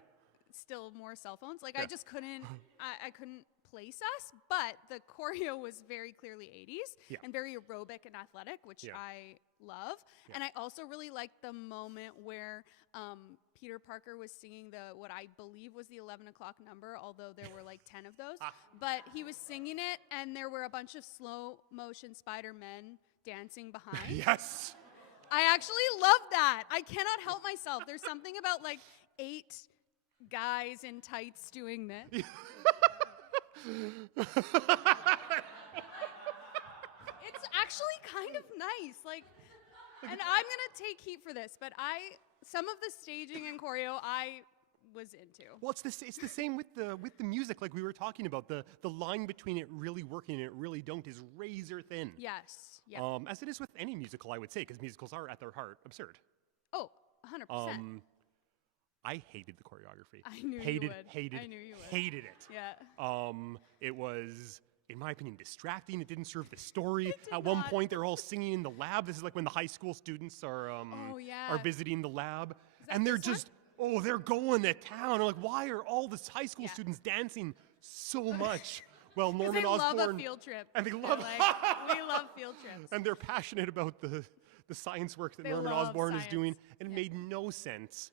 still more cell phones. Like Yeah. I just couldn't, I couldn't place us, but the choreo was very clearly 80s Yeah. and very aerobic and athletic, which Yeah. I love. Yeah. And I also really liked the moment where Peter Parker was singing what I believe was the 11 o'clock number, although there were like 10 of those. But he was singing it, and there were a bunch of slow motion Spider-Men dancing behind. Yes. I actually love that. I cannot help myself. There's something about like 8 guys in tights doing this. It's actually kind of nice. Like, and I'm gonna take heat for this, but some of the staging and choreo I was into. Well, it's the same with the music, like we were talking about. The line between it really working and it really don't is razor thin. Yes. Yeah. As it is with any musical, I would say, because musicals are at their heart absurd. Oh, 100%. I hated the choreography. I knew you hated, would. Hated, I knew you would. hated it. Yeah. It was in my opinion, distracting. It didn't serve the story. At one point, they're all singing in the lab. This is like when the high school students are are visiting the lab, and they're just they're going to town. I'm like, why are all the high school students dancing so much? Well, Norman Osborn. They love a field trip. And they love we love field trips. And they're passionate about the science work that They Norman love Osborn is science. doing, and it made no sense,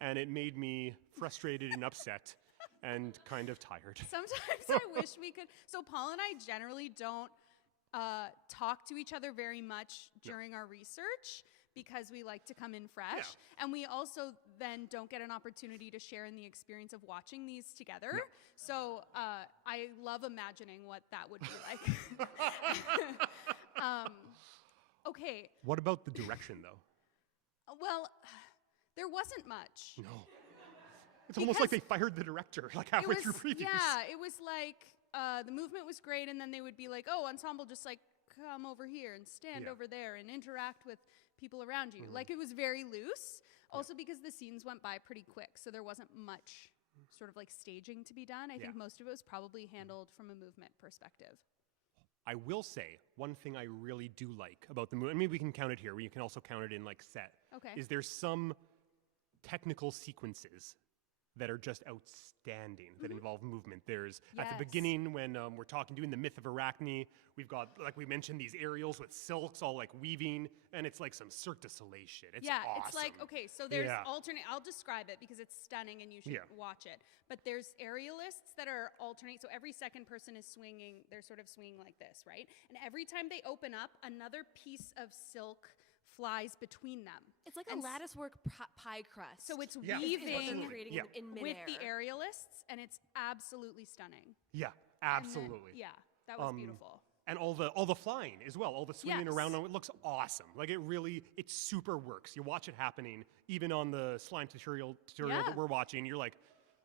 and it made me frustrated and upset and kind of tired. Sometimes I wish we could. So Paul and I generally don't talk to each other very much during our research because we like to come in fresh. And we also then don't get an opportunity to share in the experience of watching these together. So I love imagining what that would be like. Okay. What about the direction, though? Well, there wasn't much. No. It's almost like they fired the director, like halfway through previews. Yeah, it was like the movement was great, and then they would be like, oh, ensemble, just like come over here and stand over there and interact with people around you. Like it was very loose, also because the scenes went by pretty quick, so there wasn't much sort of like staging to be done. I think most of it was probably handled from a movement perspective. I will say, one thing I really do like about the movie, I mean, we can count it here, we can also count it in like set, is there's some technical sequences that are just outstanding, that involve movement. There's, at the beginning, when we're doing the myth of Arachne, we've got, like we mentioned, these aerials with silks all like weaving, and it's like some Cirque du Soleil shit. It's awesome. It's like, okay, so there's alternate, I'll describe it because it's stunning and you should watch it. But there's aerialists that are alternate, so every second person is swinging, they're sort of swinging like this, right? And every time they open up, another piece of silk flies between them. It's like a lattice work pie crust. So it's Is what weaving they're creating in midair. with the aerialists, and it's absolutely stunning. Yeah, absolutely. That was beautiful. And all the flying as well, all the swinging around, it looks awesome. Like it super works. You watch it happening, even on the slime tutorial that we're watching, you're like,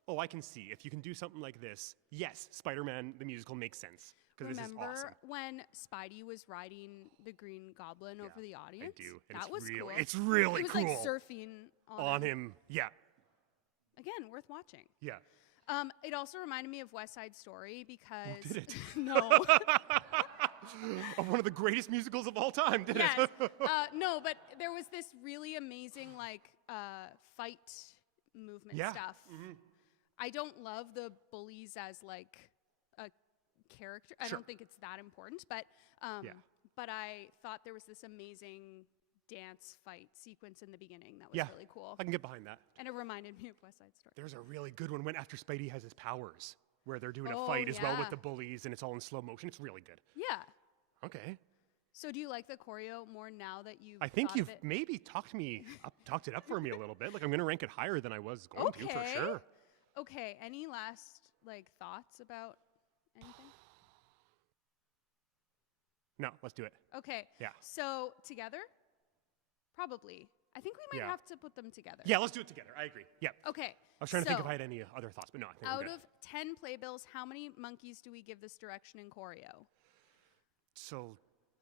oh, I can see. If you can do something like this, yes, Spider-Man, the musical, makes sense. Because this is awesome. Remember when Spidey was riding the Green Goblin over the audience? I do. And that was cool. It's really cool. It was like surfing on him. Yeah. Again, worth watching. Yeah. It also reminded me of West Side Story because... Oh, did it? No. Of one of the greatest musicals of all time, did it? No, but there was this really amazing like fight movement stuff. I don't love the bullies as like a character. I don't think it's that important, but I thought there was this amazing dance fight sequence in the beginning that was really cool. I can get behind that. And it reminded me of West Side Story. There's a really good one when after Spidey has his powers, where they're doing a fight as well with the bullies, and it's all in slow motion. It's really good. Yeah. Okay. So do you like the choreo more now that you've I think thought you've of it? maybe talked it up for me a little bit. Like I'm going to rank it higher than I was going to, for sure. Okay. Any last like thoughts about anything? No, let's do it. Okay. Yeah. So together? Probably. I think we might have to put them together. Yeah, let's do it together. I agree. Yeah. Okay. I was trying to think if I had any other thoughts, but no, I think out we're good. of 10 playbills, how many monkeys do we give this direction in choreo? So.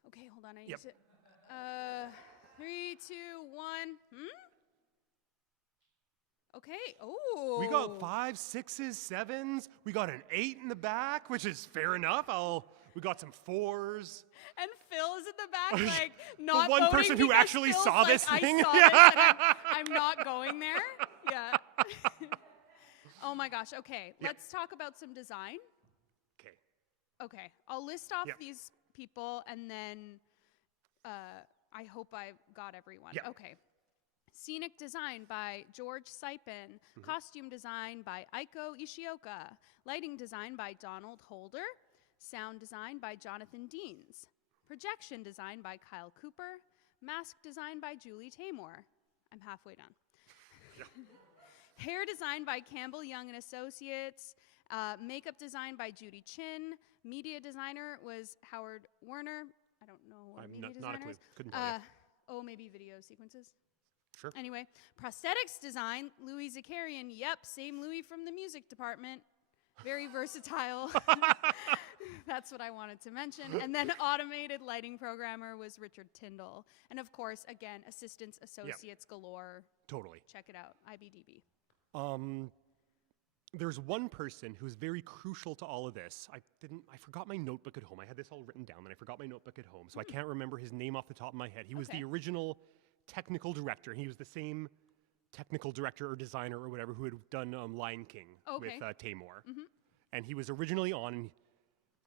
Okay, hold on. I need to. 3, 2, 1. Okay. Oh. We got 5, 6s, 7s. We got an 8 in the back, which is fair enough. We got some 4s. And Phil is in the back, like, not the one voting person who because actually Phil's saw like, this thing. I saw this and I'm not going there. Yeah. Oh my gosh. Okay. Let's talk about some design. Okay. Okay. I'll list off these people and then I hope I got everyone. Yep. Okay. Scenic design by George Sipin. Costume design by Aiko Ishioka. Lighting design by Donald Holder. Sound design by Jonathan Deans. Projection design by Kyle Cooper. Mask design by Julie Taymor. I'm halfway done. Hair design by Campbell Young and Associates. Makeup design by Judy Chin. Media designer was Howard Werner. I don't know what media designer not a clue. is. Couldn't tell you. Oh, maybe video sequences. Sure. Anyway, prosthetics design, Louis Zakarian. Yep, same Louis from the music department. Very versatile. That's what I wanted to mention. And then automated lighting programmer was Richard Tyndall. And of course, again, assistants, associates galore. Totally. Check it out, IBDB. there's one person who's very crucial to all of this. I forgot my notebook at home. I had this all written down, and I forgot my notebook at home, so I can't remember his name off the top of my head. He was the original technical director. He was the same technical director or designer or whatever who had done Lion King with Tamor. And he was originally on,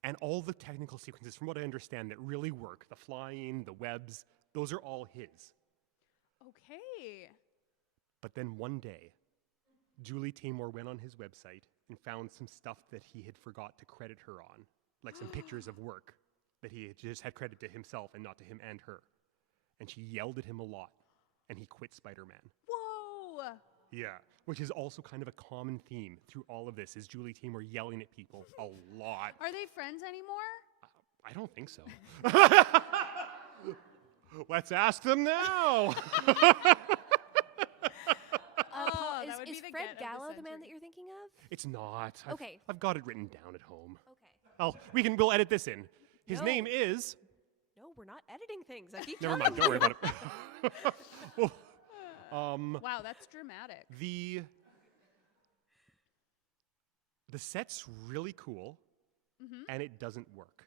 and all the technical sequences, from what I understand, that really work, the flying, the webs, those are all his. Okay. But then one day, Julie Taymor went on his website and found some stuff that he had forgot to credit her on, like some pictures of work that he had just had credit to himself and not to him and her. And she yelled at him a lot, and he quit Spider-Man. Whoa! Yeah, which is also kind of a common theme through all of this, is Julie Taymor yelling at people a lot. Are they friends anymore? I don't think so. Let's ask them now. Oh, that would be Is the Fred get of the Gallo the man century. that you're thinking of? It's not. Okay. I've got it written down at home. Okay. We'll edit this in. His No. name is... No, we're not editing things. I keep Never telling mind, don't worry you. about it. Wow, that's dramatic. The set's really cool, and it doesn't work.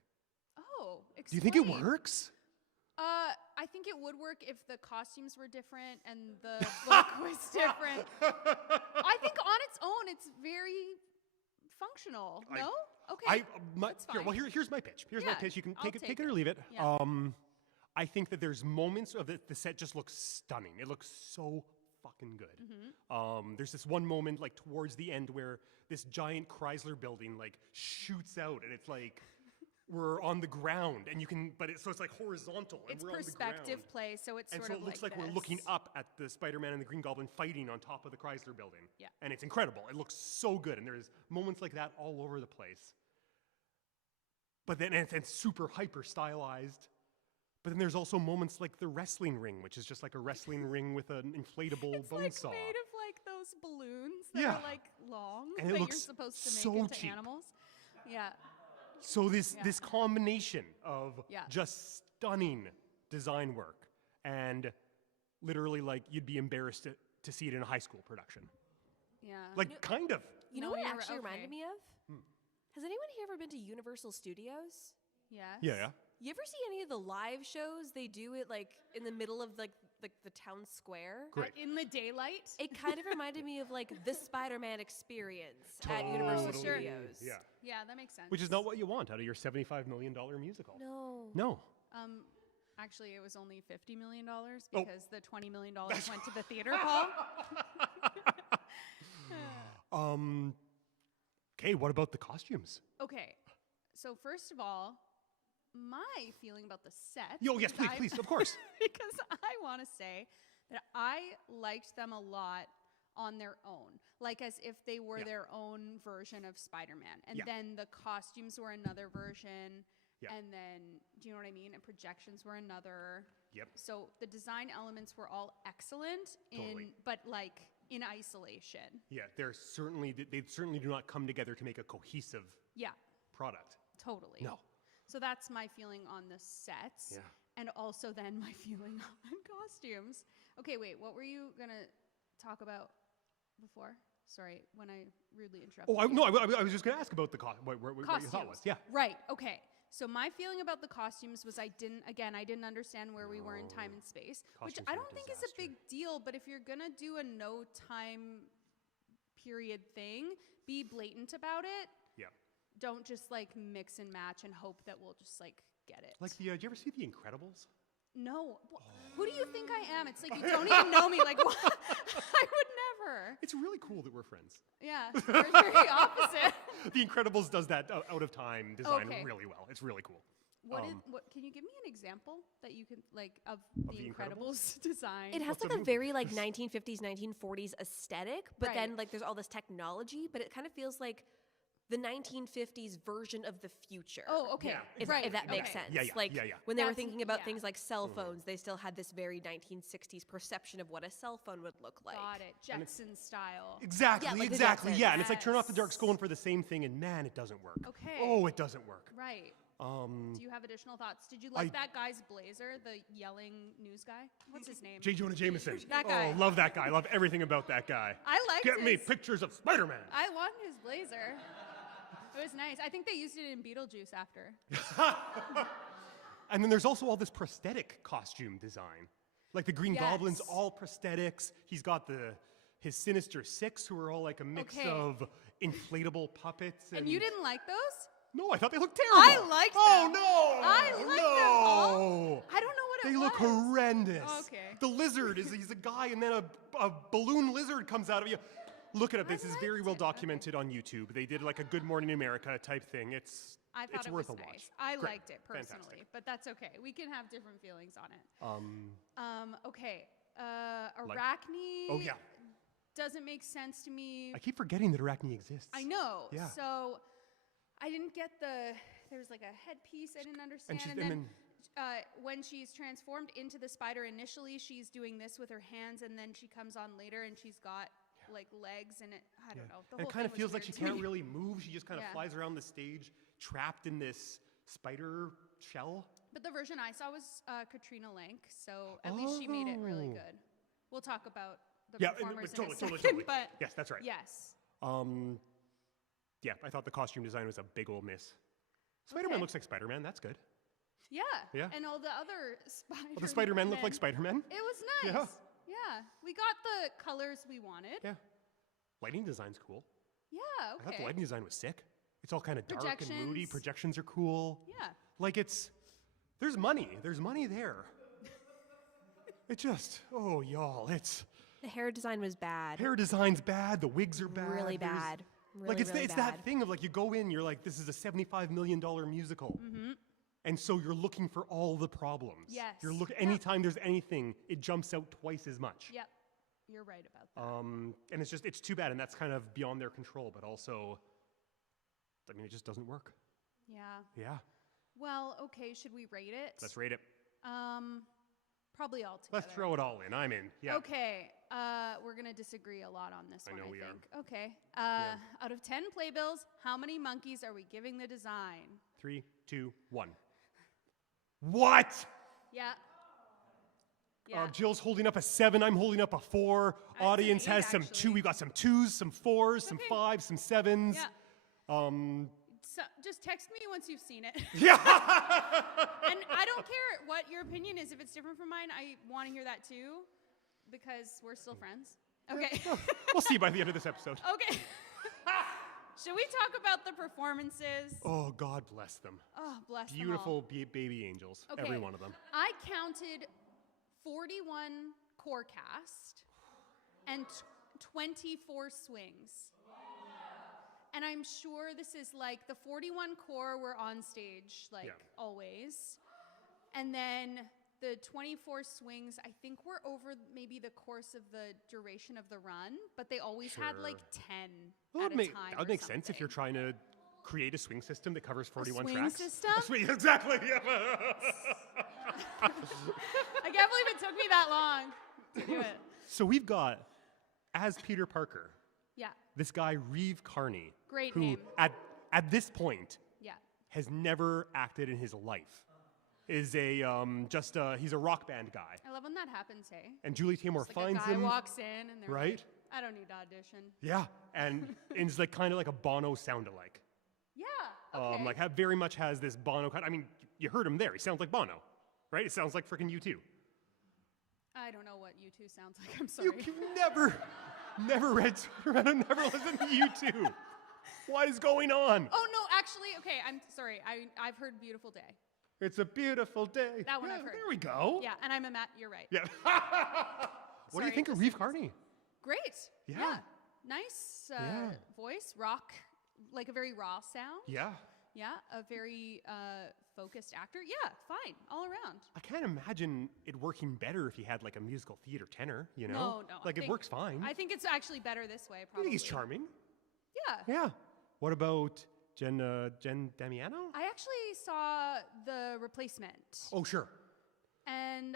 Oh, Do you think it explain. works? I think it would work if the costumes were different and the look was different. I think on its own, it's very functional. No? Okay. That's fine. Here's my pitch. Here's my Yeah, pitch. You can I'll take it take or leave it. Yeah. I think that there's moments of it, the set just looks stunning. It looks so fucking good. There's this one moment like towards the end where this giant Chrysler building like shoots out, and it's like we're on the ground, and you can, so it's like horizontal, and It's we're on the perspective ground. play, so it's And sort so of it looks like this. we're looking up at the Spider-Man and the Green Goblin fighting on top of the Chrysler building. Yeah. And it's incredible. It looks so good, and there's moments like that all over the place. But then it's super hyper stylized. But then there's also moments like the wrestling ring, which is just like a wrestling ring with an inflatable It's bone like saw. made of like those balloons that Yeah. are like long And it that you're looks supposed to make so into cheap. animals. Yeah. So this combination of Yeah. just stunning design work and literally like you'd be embarrassed to see it in a high school production. Yeah. Like kind of. You know No, what it you're actually okay. reminded me of? Has anyone here ever been to Universal Studios? Yes. Yeah. You ever see any of the live shows they do it like in the middle of like the town square? Great. In the daylight. It kind of reminded me of like the Spider-Man experience at Universal Totally. Studios. Yeah. Yeah, that makes sense. Which is not what you want out of your $75 million musical. No. No. Actually, it was only $50 million Oh. because the $20 million went to the theater, Paul. Okay, what about the costumes? Okay, so first of all, my feeling about the set. Yo, yes, because please, of course. Because I want to say that I liked them a lot on their own, like as if they were their own version of Spider-Man, and then the costumes were another version, and then do you know what I mean? And projections were another. Yep. So the design elements were all excellent, Totally. but like in isolation. Yeah, they certainly do not come together to make a cohesive Yeah, product. totally. No. So that's my feeling on the sets. Yeah. And also then my feeling on costumes. Okay, wait, what were you going to talk about before? Sorry, when I rudely interrupted Oh, you. I was just going to ask about the what your thought was. Yeah. Right, okay. So my feeling about the costumes was I didn't understand where we were in time and space, which Costumes I are a don't think is a big deal, but if you're going to do a no time period thing, be blatant about it. Yeah. Don't just like mix and match and hope that we'll just like get it. Like did you ever see The Incredibles? No. Who do you think I am? It's like you don't even know me. Like, what? I would never. It's really cool that we're friends. Yeah, we're very opposite. The Incredibles does that out of time design Okay. really well. It's really cool. What can you give me an example that you can like of The the Incredibles? Incredibles design? It has What's like the a movie? very like 1950s, 1940s aesthetic, but Right. then like there's all this technology, but it kind of feels like the 1950s version of the future. Oh, okay. Yeah. If, Right. if that makes okay. sense. Yeah, yeah, Like yeah, yeah. when they were That's- thinking about yeah. things like cell Mm-hmm. phones, they still had this very 1960s perception of what a cell phone would look like. Got it. Jetson style. Exactly, Yeah, like the exactly. Jetsons. Yeah, and it's like Turn Off the Dark's Yes. going for the same thing, and man, it doesn't work. Okay. Oh, it doesn't work. Right. Do you have additional thoughts? Did you like that guy's blazer, the yelling news guy? What's his name? J. Jonah Jameson. That guy. Oh, love that guy. Love everything about that guy. I liked Get me his- pictures of Spider-Man. I want his blazer. It was nice. I think they used it in Beetlejuice after. And then there's also all this prosthetic costume design. Like the Green Yes. Goblin's all prosthetics. He's got his Sinister Six, who are all like a mix Okay. of inflatable puppets. And you didn't like those? No, I thought they looked terrible. I liked Oh, them. no. I liked them all. I don't know what They it look was. horrendous. Okay. The lizard he's a guy, and then a balloon lizard comes out of you. Look it up. This is very liked well it. documented on YouTube. They did like a Good Morning America type thing. I thought it's it worth was a watch. nice. I Great. liked it personally, Fantastic. but that's okay. We can have different feelings on it. Okay. Arachne. Oh, yeah. Doesn't make sense to me. I keep forgetting that Arachne exists. I know. Yeah. So I didn't get there was like a headpiece I didn't understand. she's- And and then when she's transformed into the spider, initially she's doing this with her hands, and then she comes on later and she's got like legs, and I don't know. The And whole it kind of thing was feels like she weird to can't me. really move. She just kind of Yeah. flies around the stage, trapped in this spider shell. But the version I saw was Katrina Lenk, so at least she made it really Oh. good. We'll talk about the Yeah, performers totally, in a totally, second, totally. but Yes, that's right. yes. Yeah, I thought the costume design was a big old miss. Spider-Man Okay. looks like Spider-Man. That's good. Yeah. Yeah. And all the other Spider-Men. Well, the Spider-Man look like Spider-Man. It was nice. Yeah. Yeah. We got the colors we wanted. Yeah. Lighting design's cool. Yeah, I thought the okay. lighting design was sick. It's all kind of dark and moody. Projections. Projections are cool. Yeah. Like there's money. There's money there. It just, oh, y'all, The hair design was bad. hair design's bad. The wigs are bad. Really there's- bad. Really, like it's really it's bad. that thing of like you go in, you're like, this is a $75 million musical, and so you're looking for all the problems. Yes. You're look Yep. anytime there's anything, it jumps out twice as much. Yep. You're right about that. And it's too bad, and that's kind of beyond their control. But also, I mean, it just doesn't work. Yeah. Yeah. Well, okay, should we rate it? Let's rate it. Probably all together. Let's throw it all in. I'm in. Yeah. Okay. We're going to disagree a lot on this I one, know I we are. think. Okay. Out of 10 playbills, how many monkeys are we giving the design? 3, 2, 1. What? Yeah. Yeah. Jill's holding up a 7. I'm holding up a 4. I'd say Audience 8, has some actually. 2. We got some 2s, some 4s, some Okay. 5s, some 7s. Yeah. So just text me once you've seen it. Yeah. And I don't care what your opinion is. If it's different from mine, I want to hear that too, because we're still friends. Okay. We'll see by the end of this episode. Okay. Should we talk about the performances? Oh, God bless them. Oh, bless them all. Beautiful baby angels. Okay. Every one of them. I counted 41 core cast and 24 swings. And I'm sure this is like the 41 core were on stage, like Yeah. always. And then the 24 swings, I think were over maybe the course of the duration of the run, but they always had like 10 Well, at a time. that would or make sense if you're something. trying to create a swing system that covers 41 swing tracks. system? A swing, exactly. Yeah. I can't believe it took me that long to do it. So we've got, as Peter Parker, Yeah, this guy, Reeve Carney. Great who name. At this point yeah. has never acted in his life. Is he's a rock band guy. I love when that happens, hey? And Julie Taymor It's like finds a guy him. walks in and they're right? like, I don't need to audition. Yeah, and it's like kind of like a Bono sound-alike. Yeah, okay. Like very much has this Bono kind. I mean, you heard him there. He sounds like Bono, right? It sounds like freaking U2. I don't know what U2 sounds like. I'm sorry. You can never read Superman and never listened to U2. What is going on? Oh no, actually, okay. I'm sorry. I've heard "Beautiful Day." It's a beautiful day. That one Yeah, I've heard. There we go. Yeah, and I'm a Matt. You're right. Yeah. What do you Sorry, think of just Reeve like- Carney? Great. Yeah. Nice Yeah. voice, rock, like a very raw sound. Yeah. Yeah, a very focused actor. Yeah, fine, all around. I can't imagine it working better if he had like a musical theater tenor, you know? No. Like it works fine. I think it's actually better this way. I Probably. think he's charming. Yeah. Yeah. What about Jen Damiano? I actually saw The Replacement. Oh, sure. And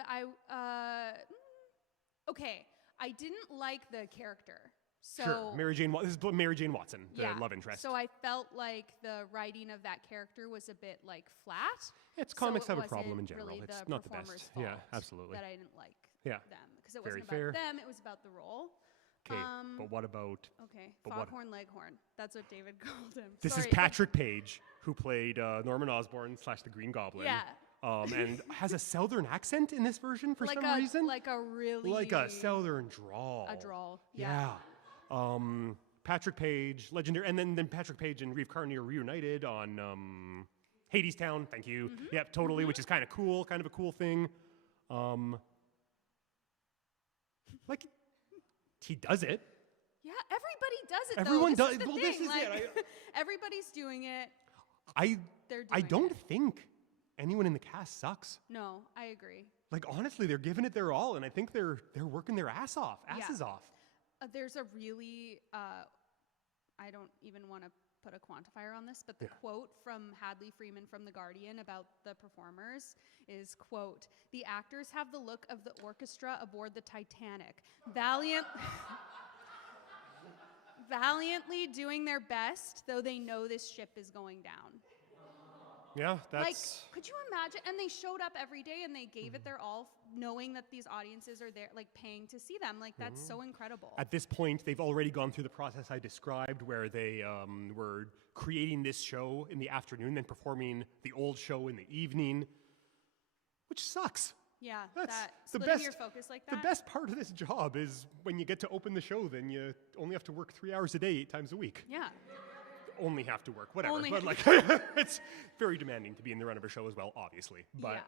okay, I didn't like the character. So Sure, this is Mary Jane Watson, the love interest. So I felt like the writing of that character was a bit like flat. It's So comics it have a problem in wasn't general. really It's the not the performer's best. Yeah, fault absolutely. That I didn't like Yeah. them because it Very wasn't about fair. them; it was about the role. Okay, but what about... Okay, But what- Foghorn Leghorn. That's what David called him. This Sorry, is Patrick Page, who played Norman Osborn / the Green Goblin. Yeah. And has a southern accent in this version for like some reason. like a really Like a southern drawl. a drawl. Yeah. Patrick Page, legendary, and then Patrick Page and Reeve Carney are reunited on Hadestown. Thank you. Mm-hmm. Yep, totally, which is kind of cool, kind of a cool thing. Like, he does it. Yeah, everybody does it. Everyone though. does- This is the well, this thing. is it. like, everybody's doing it. They're doing I don't it. think anyone in the cast sucks. No, I agree. Like, honestly, they're giving it their all, and I think they're working their asses off. There's a really, I don't even want to put a quantifier on this, but the quote from Hadley Freeman from The Guardian about the performers is, quote, "The actors have the look of the orchestra aboard the Titanic, valiantly doing their best, though they know this ship is going down." Yeah, that's... Like, could you imagine? And they showed up every day and they gave it their all, knowing that these audiences are there, like paying to see them. Like, that's so incredible. At this point, they've already gone through the process I described, where they were creating this show in the afternoon, then performing the old show in the evening, which sucks. Yeah, That's that the splitting best. your focus like The that. best part of this job is when you get to open the show, then you only have to work 3 hours a day, 8 times a week. Yeah. Only have to work, whatever. Only- But like, it's very demanding to be in the run of a show as well, obviously. But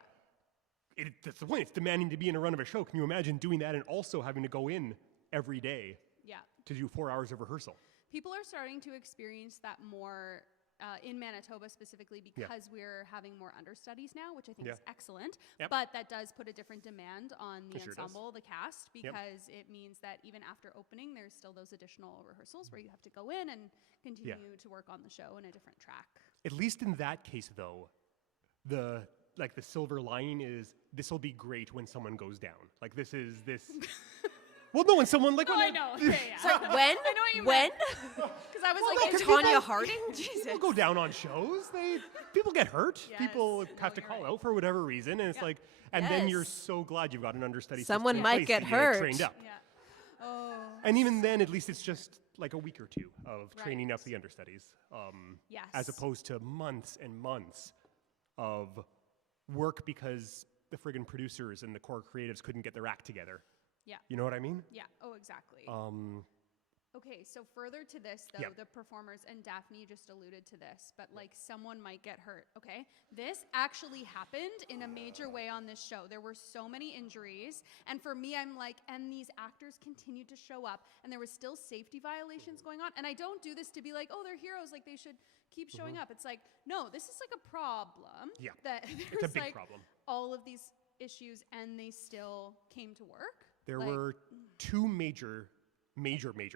that's the point. It's demanding to be in a run of a show. Can you imagine doing that and also having to go in every day Yeah. to do 4 hours of rehearsal? People are starting to experience that more in Manitoba specifically because we're having more understudies now, which I think is excellent. Yep. But that does put a different demand on the It sure does. ensemble, the cast, because it means that even after opening, there's still those additional rehearsals where you have to go in and continue to work on the show in a different track. At least in that case, though, the silver lining is this will be great when someone goes down. Like this. Well, no, when someone like Oh, when I know. Okay, yeah. So when? I know what you When? Because I was Well, like, no, in 'cause Tanya Harding? Jesus. people go down on shows. People get hurt. Yes, People no, have to you're call right. out for whatever reason, and it's like, and then you're Yes. so glad you've got an understudy. Someone system in might place get to hurt. Trained up. yeah. Oh. And even then, at least it's just like a week or two of training up Right. the understudies, Yes. as opposed to months and months of work because the friggin' producers and the core creatives couldn't get their act together. Yeah. You know what I mean? Yeah. Oh, exactly. Okay, so further to this, though, Yep. the performers, and Daphne just alluded to this, but like someone might get hurt, okay? This actually happened in a major way on this show. There were so many injuries, and for me, I'm like, and these actors continued to show up, and there was still safety violations going on, and I don't do this to be like, oh, they're heroes, like they should keep showing up. It's like, no, this is like a problem. Yeah. That It's a there's big like problem. all of these issues, and they still came to work. There Like, were two major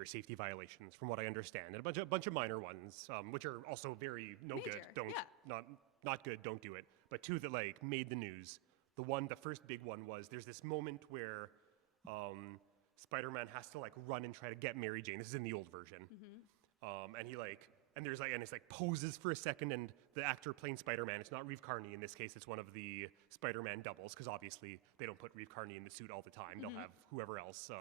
safety violations, from what I understand, and a bunch of minor ones, which are also very no good. Major, Don't yeah. not good. Don't do it. But two that like made the news. The first big one was there's this moment where Spider-Man has to like run and try to get Mary Jane. This is in the old version, and he like. And it's like poses for a second, and the actor playing Spider-Man, it's not Reeve Carney in this case, it's one of the Spider-Man doubles, because obviously they don't put Reeve Carney in the suit all the time. They'll have whoever else,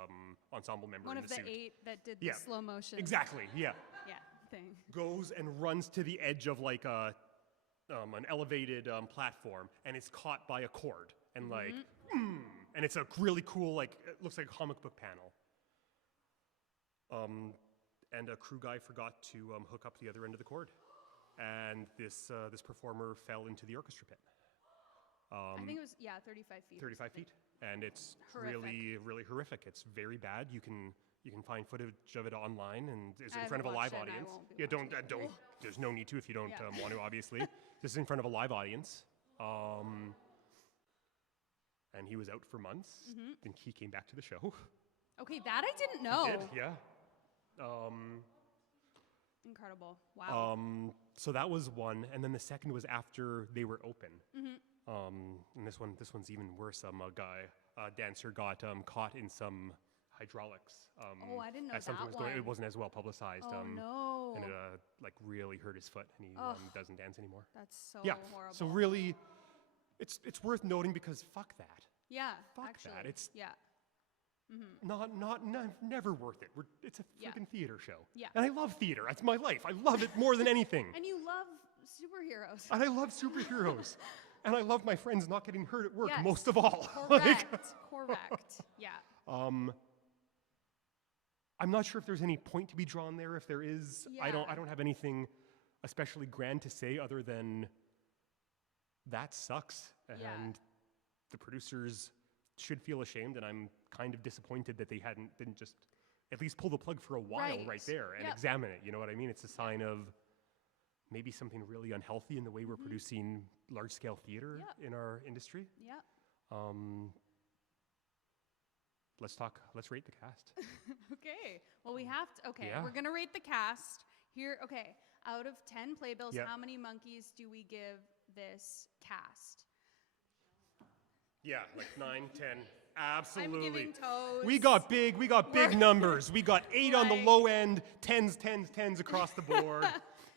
ensemble member one in of the the suit. 8 that did the Yeah, slow motion. Exactly, yeah. Yeah, thing. Goes and runs to the edge of like an elevated platform, and it's caught by a cord, and and it's a really cool, like, it looks like a comic book panel. And a crew guy forgot to hook up the other end of the cord, and this performer fell into the orchestra pit. I think it was 35 feet. 35 feet, and it's Horrific. really horrific. It's very bad. You can find footage of it online, and it's I in front of a haven't live watched it, and I audience. won't be Yeah, don't watching it. don't. There's no need to if you don't Yeah. want to. Obviously, this is in front of a live audience. And he was out for months. Then he came back to the show. Okay, that I didn't know. He did, yeah. Incredible. Wow. So that was one, and then the second was after they were open. And this one's even worse. A dancer got caught in some hydraulics. Oh, I didn't know as something that was going. It one. wasn't as well publicized. Oh, no. And it like really hurt his foot, and he doesn't dance anymore. That's so Yeah. horrible. So really, it's worth noting because fuck that. Yeah, Fuck actually. that. It's yeah. never worth it. It's a Yeah. freaking theater show. Yeah. And I love theater. It's my life. I love it more than anything. And you love superheroes. And I love superheroes. And I love my friends not getting hurt at work Yes. most of all. Correct. Correct. Yeah. I'm not sure if there's any point to be drawn there. If there is, I Yeah. don't have anything especially grand to say other than that sucks. And Yeah. the producers should feel ashamed, and I'm kind of disappointed that they didn't just at least pull the plug for a while right there and Yep. examine it. You know what I mean? It's a sign of maybe something really unhealthy in the way we're producing large-scale theater Yep. in our industry. Yep. Let's rate the cast. Okay. Well, we have to. Okay. Yeah. We're going to rate the cast. Here, okay. Out of 10 playbills, Yeah. how many monkeys do we give this cast? Yeah, like 9, 10. Absolutely. I'm giving toes. We got big numbers. We got 8 on the Right. low end, 10s across the board.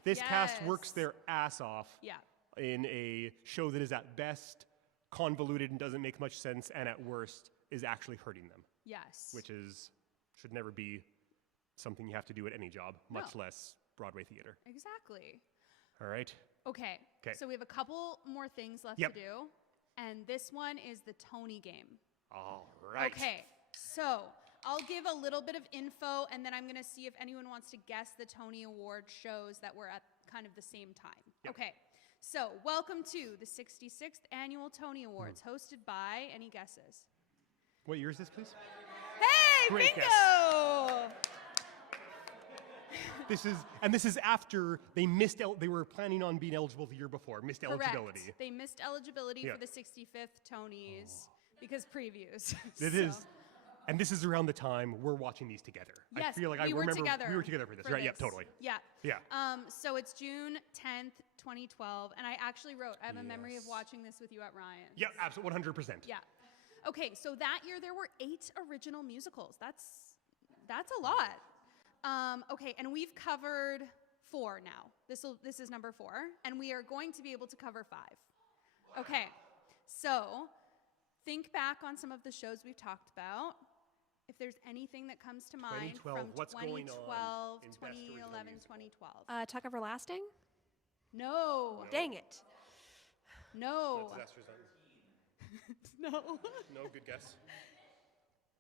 This cast works Yes. their ass off Yeah. in a show that is at best convoluted and doesn't make much sense, and at worst is actually hurting them, Yes. which should never be something you have to do at any job, much No. less Broadway theater. Exactly. All right? Okay. 'Kay. So we have a couple more things left Yep. to do. And this one is the Tony game. All right. Okay. So I'll give a little bit of info, and then I'm going to see if anyone wants to guess the Tony Award shows that were at kind of the same time. Yep. Okay. So welcome to the 66th Annual Tony Awards, hosted by, any guesses? What year is this, please? Hey, Great bingo! This is after they they were planning on being eligible the year before, missed eligibility. Correct. They missed eligibility Yeah. for the 65th Tonys because previews. It So- is. And this is around the time we're watching these together. Yes, I feel like we I were remember together we were together for this, right? Yeah, totally. Yeah. Yeah. So it's June 10th, 2012, and I actually wrote, I have a memory of Yes. watching this with you at Ryan. Yeah, absolutely, 100%. Yeah. Okay, so that year there were 8 original musicals. That's a lot. Okay, and we've covered 4 now. This is number 4, and we are going to be able to cover 5. Okay, so think back on some of the shows we've talked about. If there's anything that comes to mind 2012, from what's going on 2012, in Best Original 2011, Musical? 2012. Tuck Everlasting? No. Dang it. No. Disaster Zone. No. No, good guess.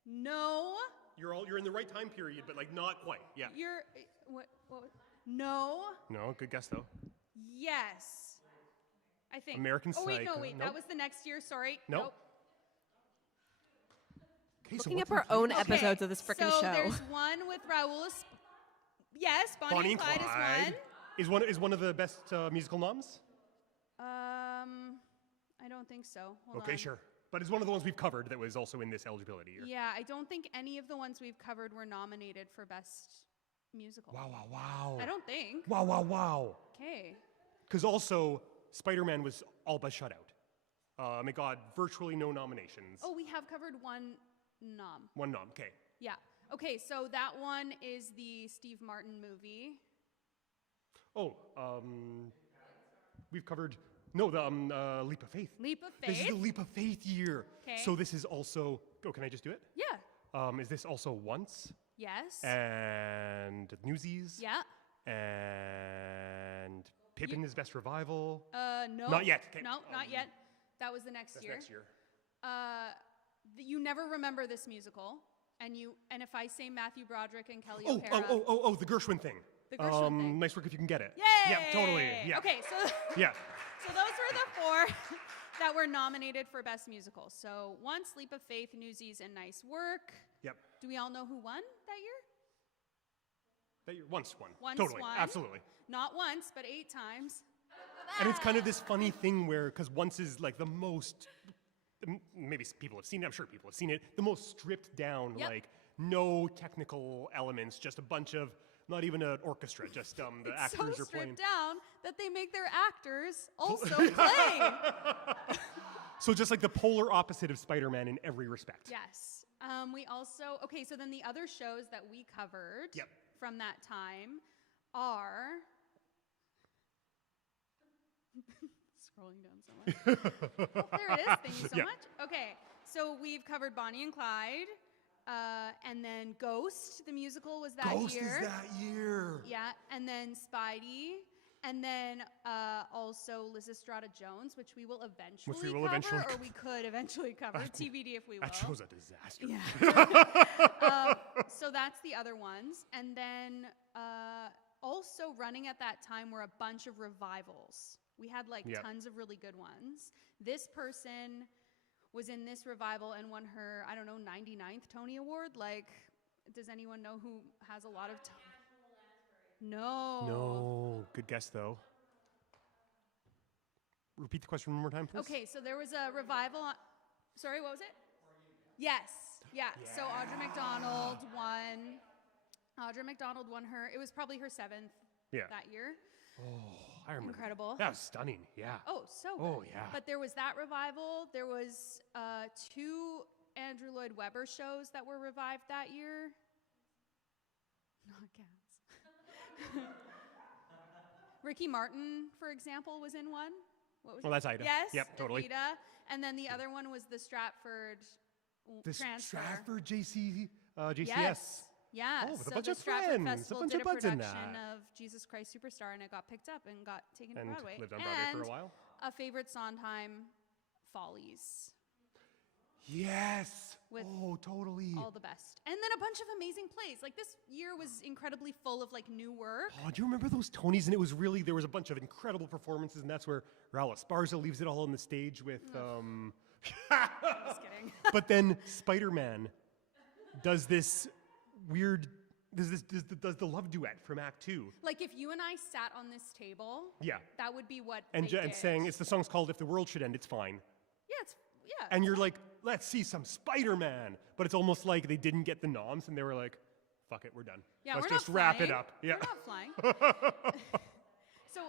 No. You're in the right time period, but like not quite. Yeah. You're what no. No, good guess though. Yes. I think. American Oh wait, no, Psycho. wait. Nope. That was the next year. Sorry. Nope. Okay, so Looking what's up our in own place? episodes of this frickin' so show. there's one with Raoul. Yes, Bonnie and Clyde is one. Is one of the best musical noms? I don't think so. Hold Okay, on. sure. But it's one of the ones we've covered that was also in this eligibility year. Yeah, I don't think any of the ones we've covered were nominated for best musical. Wow. I don't think. Wow. Okay. Because also, Spider-Man was all but shut out. It got virtually no nominations. Oh, we have covered one nom. One nom, okay. Yeah. Okay, so that one is the Steve Martin movie. Oh, we've covered, no, the Leap of Faith. Leap of This is Faith. the Leap of Faith year. 'Kay. So this is also, can I just do it? Yeah. Is this also Once? Yes. And Newsies? Yeah. And Pippin is Best Revival? No. Not yet. 'Kay. No, not yet. That was the next That's year. next year. You never remember this musical, and if I say Matthew Broderick and Kelly Oh, O'Hara. the Gershwin thing. The Gershwin thing. Nice work if you can get it. Yay! Yeah, totally. Yeah. Okay, so Yeah. so those were the 4 that were nominated for Best Musical. So Once, Leap of Faith, Newsies, and Nice Work. Yep. Do we all know who won that year? That year, Once won. Once Totally. won. Absolutely. Not once, but 8 times. And it's kind of this funny thing where, because Once is like the most, maybe people have seen it, I'm sure people have seen it, the most stripped down, Yep. like no technical elements, just a bunch of, not even an orchestra, just the It's actors so are playing. stripped down that they make their actors also play. So just like the polar opposite of Spider-Man in every respect. Yes. We also, okay, so then the other shows that we covered Yep. from that time are. Scrolling down so much. Oh, there it is. Thank you so Yeah. much. Okay, so we've covered Bonnie and Clyde, and then Ghost, the musical, was that Ghost year. is that year. Yeah, and then Spidey, and then also Lysistrata Jones, which we will eventually cover, or we could eventually cover, TBD if we will. That show's a disaster. Yeah. So that's the other ones. And then also running at that time were a bunch of revivals. We had like tons of really good ones. This person was in this revival and won her, I don't know, 99th Tony Award. Like, does anyone know who has a lot of No. No. Good guess, though. Repeat the question one more time, please. Okay, so there was a revival. Sorry, what was it? Yes. Yeah. So Audra McDonald won. Audra McDonald won her. It was probably her 7th that year. Oh, I remember. Incredible. That was stunning. Yeah. Oh, so good. Oh, yeah. But there was that revival. There was 2 Andrew Lloyd Webber shows that were revived that year. Not Cats. Ricky Martin, for example, was in one. What was it? That's Ida. Yes. Yep, totally. Ida. And then the other one was the Stratford transfer. Stratford JCS. Yes. Yeah. Oh, with a so bunch the of Stratford friends, a Festival bunch did of a buds in production that. of Jesus Christ Superstar, and it got picked up and got taken to And Broadway. lived on Broadway for a while. A favorite Sondheim, Follies. Yes. With totally. all the best. And then a bunch of amazing plays. Like, this year was incredibly full of, like, new work. Oh, do you remember those Tonys? And it was really, there was a bunch of incredible performances, and that's where Raul Esparza leaves it all on the stage with... Just kidding. But then Spider-Man does this weird... does the love duet from Act 2. Like, if you and I sat on this table, that would be what And they did. and saying, the song's called If the World Should End, It's Fine. Yeah. And you're like, let's see some Spider-Man. But it's almost like they didn't get the noms, and they were like, fuck it, we're done. Yeah, let's we're just not wrap flying. it up. Yeah. We're not flying. So...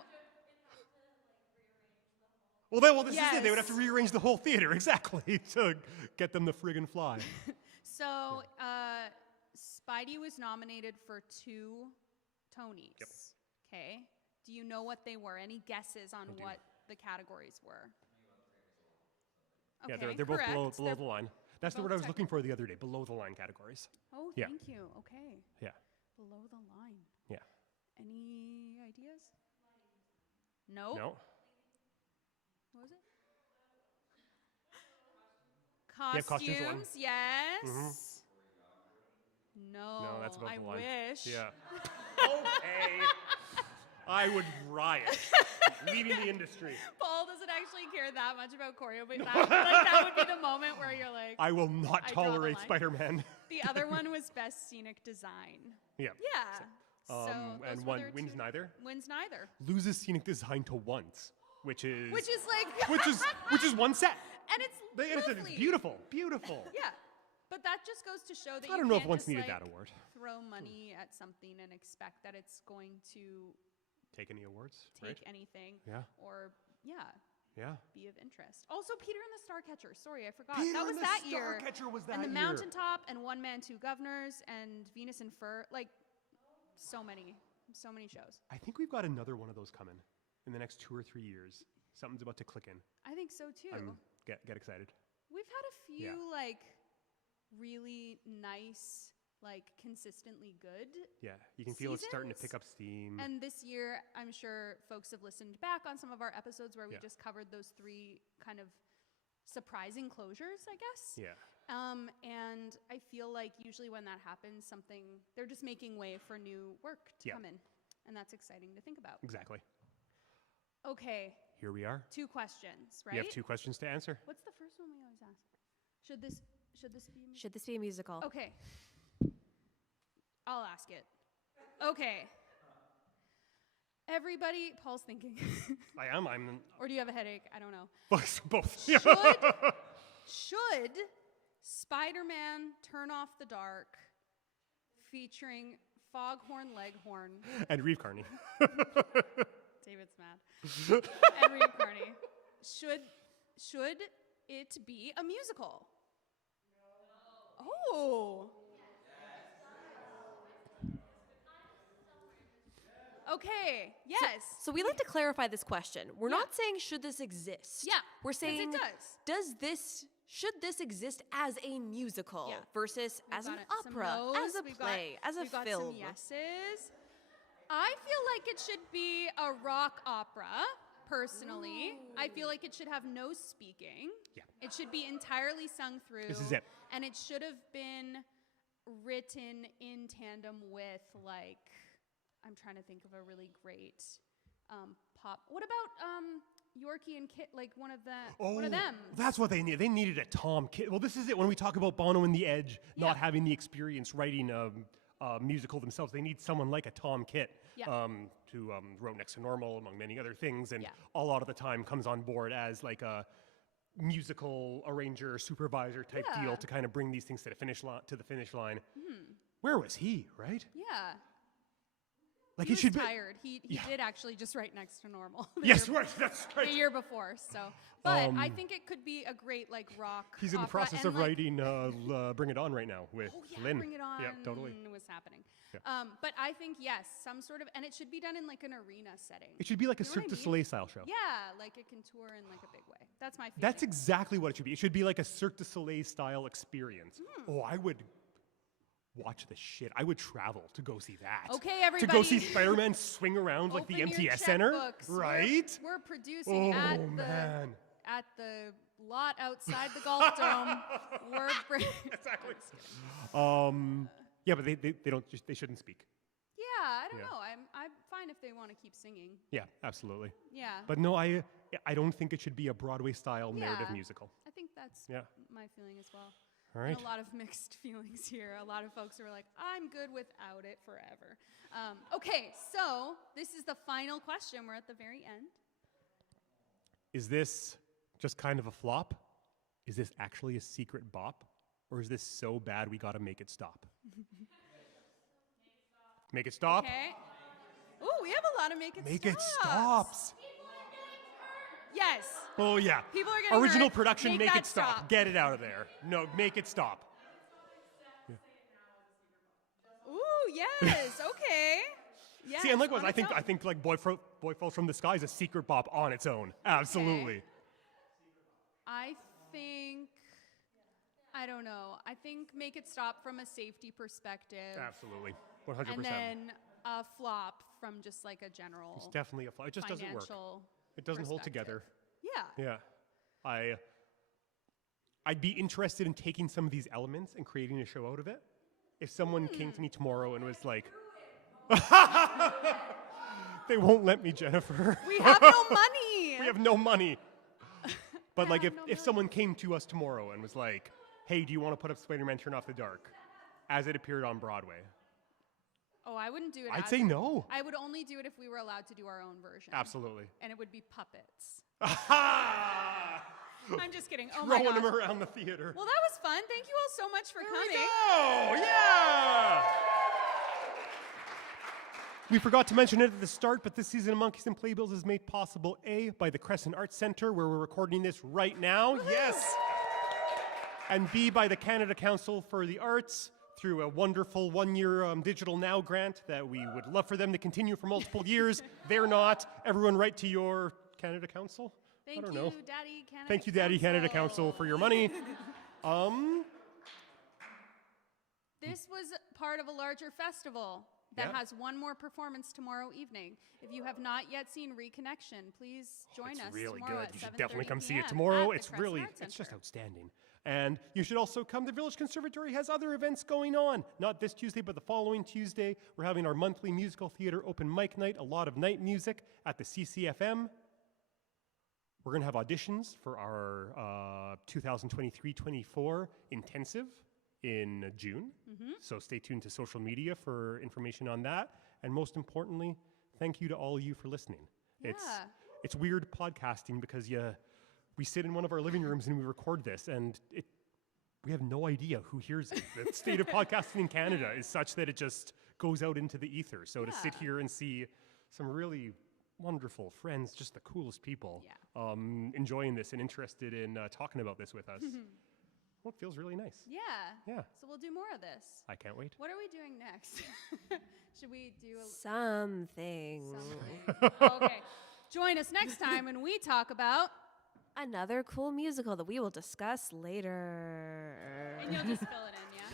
Well, this is it. They would have to rearrange the whole theater, exactly, to get them the friggin' fly. So, Spidey was nominated for 2 Tonys. Yep. Okay. Do you know what they were? Any guesses on what the categories were? Yeah, Okay, they're both correct. below the line. That's the both word I was looking for the other day, below the line categories. Oh, Yeah. thank you. Okay. Yeah. Below the line. Yeah. Any ideas? No. No? What was it? Yeah, costumes one. Yes. No. No, that's above I the line. wish. Yeah. Okay. I would riot. Leaving the industry. Paul doesn't actually care that much about choreo, but that would be the moment where you're like, I will not I draw the tolerate line. Spider-Man. The other one was best scenic design. Yeah. Yeah. So those And were one their wins 2. neither. Wins neither. Loses scenic design to once, which is like which is one set. and it's It's lovely. beautiful, beautiful. Yeah. But that just goes to show that I you don't know if can't once just, needed like, that award. throw money at something and expect that it's going to Take any awards, take right? anything Yeah. or Yeah. be of interest. Also, Peter and the Starcatcher. Sorry, I forgot. Peter that was and the that year. Starcatcher was that and the year. Mountaintop and One Man, Two Governors and Venus and Fur. Like, so many shows. I think we've got another one of those coming in the next 2 or 3 years. Something's about to click in. I think so too. Get excited. We've had a few like really nice, like consistently good. Yeah, you can feel it's starting to pick up steam. And this year, I'm sure folks have listened back on some of our episodes where we just covered those 3 kind of surprising closures, I guess. Yeah. And I feel like usually when that happens, they're just making way for new work to come in. And that's exciting to think about. Exactly. Okay. Here we are. 2 questions, right? You have 2 questions to answer. What's the first one we always ask? Should this be a musical? Should this be a musical? Okay. I'll ask it. Okay. Everybody, Paul's thinking. I am. I'm. Or do you have a headache? I don't know. Both. Should Spider-Man Turn Off the Dark featuring Foghorn Leghorn And Reeve Carney. David's mad. And Reeve Carney. Should it be a musical? Oh. Okay. Yes. So we like to clarify this question. We're not saying should this exist. Yeah, We're 'cause saying it does. should this exist as a musical versus We've as an got some opera, no's, as a play, as a we've got film? some yeses. I feel like it should be a rock opera, personally. I feel like it should have no speaking. Yeah. It should be entirely sung through. This is it. And it should have been written in tandem with, like, I'm trying to think of a really great pop. What about Yorkie and Kit? Like one of them. That's what they needed. They needed a Tom Kit. Well, this is it. When we talk about Bono and the Edge not having the experience writing a musical themselves, they need someone like a Tom Kit who wrote Next to Normal, among many other things, and a lot of the time comes on board as like a musical arranger, supervisor type deal to kind of bring these things to the finish line. Where was he, right? Yeah. Like He it was should tired. He did actually just write Next to Normal. Yes, right. That's The right. year before, so. But I think it could be a great, like, rock He's in the opera, process and, of like, writing Bring It On right now with Lynn. Bring It On Yeah, totally. was happening. Yeah. But I think, yes, some sort of, and it should be done in, like, an arena setting. It should be like a You know what Cirque I du mean? Soleil style show. Yeah, like it can tour in, like, a big way. That's my feeling. That's exactly what it should be. It should be like a Cirque du Soleil style experience. Oh, I would watch the shit. I would travel to go see that. Okay, To go see everybody. Spider-Man swing around like the Open your MTS Center. checkbooks. Right? We're producing Oh, at man. the lot outside the golf dome. We're Exactly. Yeah, but they shouldn't speak. Yeah, I don't Yeah. know. I'm fine if they want to keep singing. Yeah, absolutely. Yeah. But no, I don't think it should be a Broadway style narrative Yeah. musical. I think that's Yeah. my feeling as well. All And right. a lot of mixed feelings here. A lot of folks are like, I'm good without it forever. Okay, so this is the final question. We're at the very end. Is this just kind of a flop? Is this actually a secret bop? Or is this so bad we gotta make it stop? Make it stop? Okay. Ooh, we have a lot of make it Make it stops. stops. Yes. Oh yeah. People are getting Original hurt. production, Make make that it stop. stop. Get it out of there. No, make it stop. Ooh, yes. Okay. Yes. See, and likewise, on I its think own. I think like Boy Falls from the Sky is a secret bop on its own. Absolutely. I think, I don't know. I think make it stop from a safety perspective. Absolutely. 100%. And then a flop from just like a general It's definitely a flop. It just doesn't work. financial It doesn't hold perspective. together. Yeah. Yeah. I'd be interested in taking some of these elements and creating a show out of it. If someone came to me tomorrow and was like, they won't let me, Jennifer. We have no money. We have no money. But like have if no someone came to us tomorrow and was like, hey, do you want to put up Spider-Man Turn Off the Dark as it appeared on Broadway? Oh, I wouldn't do it. I'd as say it- no. I would only do it if we were allowed to do our own version. Absolutely. And it would be puppets. Aha! I'm just kidding. Oh my Throwing them gosh. around the theater. Well, that was fun. Thank you all so much for There we coming. go! Yeah! We forgot to mention it at the start, but this season of Monkeys and Playbills is made possible, A, by the Crescent Arts Centre, where we're recording this right now. Yes! And B, by the Canada Council for the Arts, through a wonderful one-year Digital Now grant that we would love for them to continue for multiple years. They're not. Everyone write to your Canada Council. Thank I don't you, know. Daddy Canada Thank you, Daddy Canada Council, for your money. This was part of a larger festival that Yeah. has one more performance tomorrow evening. If you have not yet seen Reconnection, please join It's us really tomorrow good. at You should definitely 7:30 come see it p.m. tomorrow. at It's the Crescent really, Arts it's just Centre. outstanding. And you should also come. The Village Conservatory has other events going on. Not this Tuesday, but the following Tuesday. We're having our monthly musical theater open mic night, a lot of night music at the CCFM. We're going to have auditions for our 2023-24 intensive in June. So stay tuned to social media for information on that. And most importantly, thank you to all of you for listening. Yeah. It's weird podcasting because we sit in one of our living rooms and we record this, and we have no idea who hears it. The state of podcasting in Canada is such that it just goes out into the ether. So to sit Yeah. here and see some really wonderful friends, just the coolest people, enjoying this and interested in talking about this with us. Well, it feels really nice. Yeah. Yeah. So we'll do more of this. I can't wait. What are we doing next? Should we do Something. something? Okay. Join us next time when we talk about. Another cool musical that we will discuss later. And you'll just fill it in, yeah?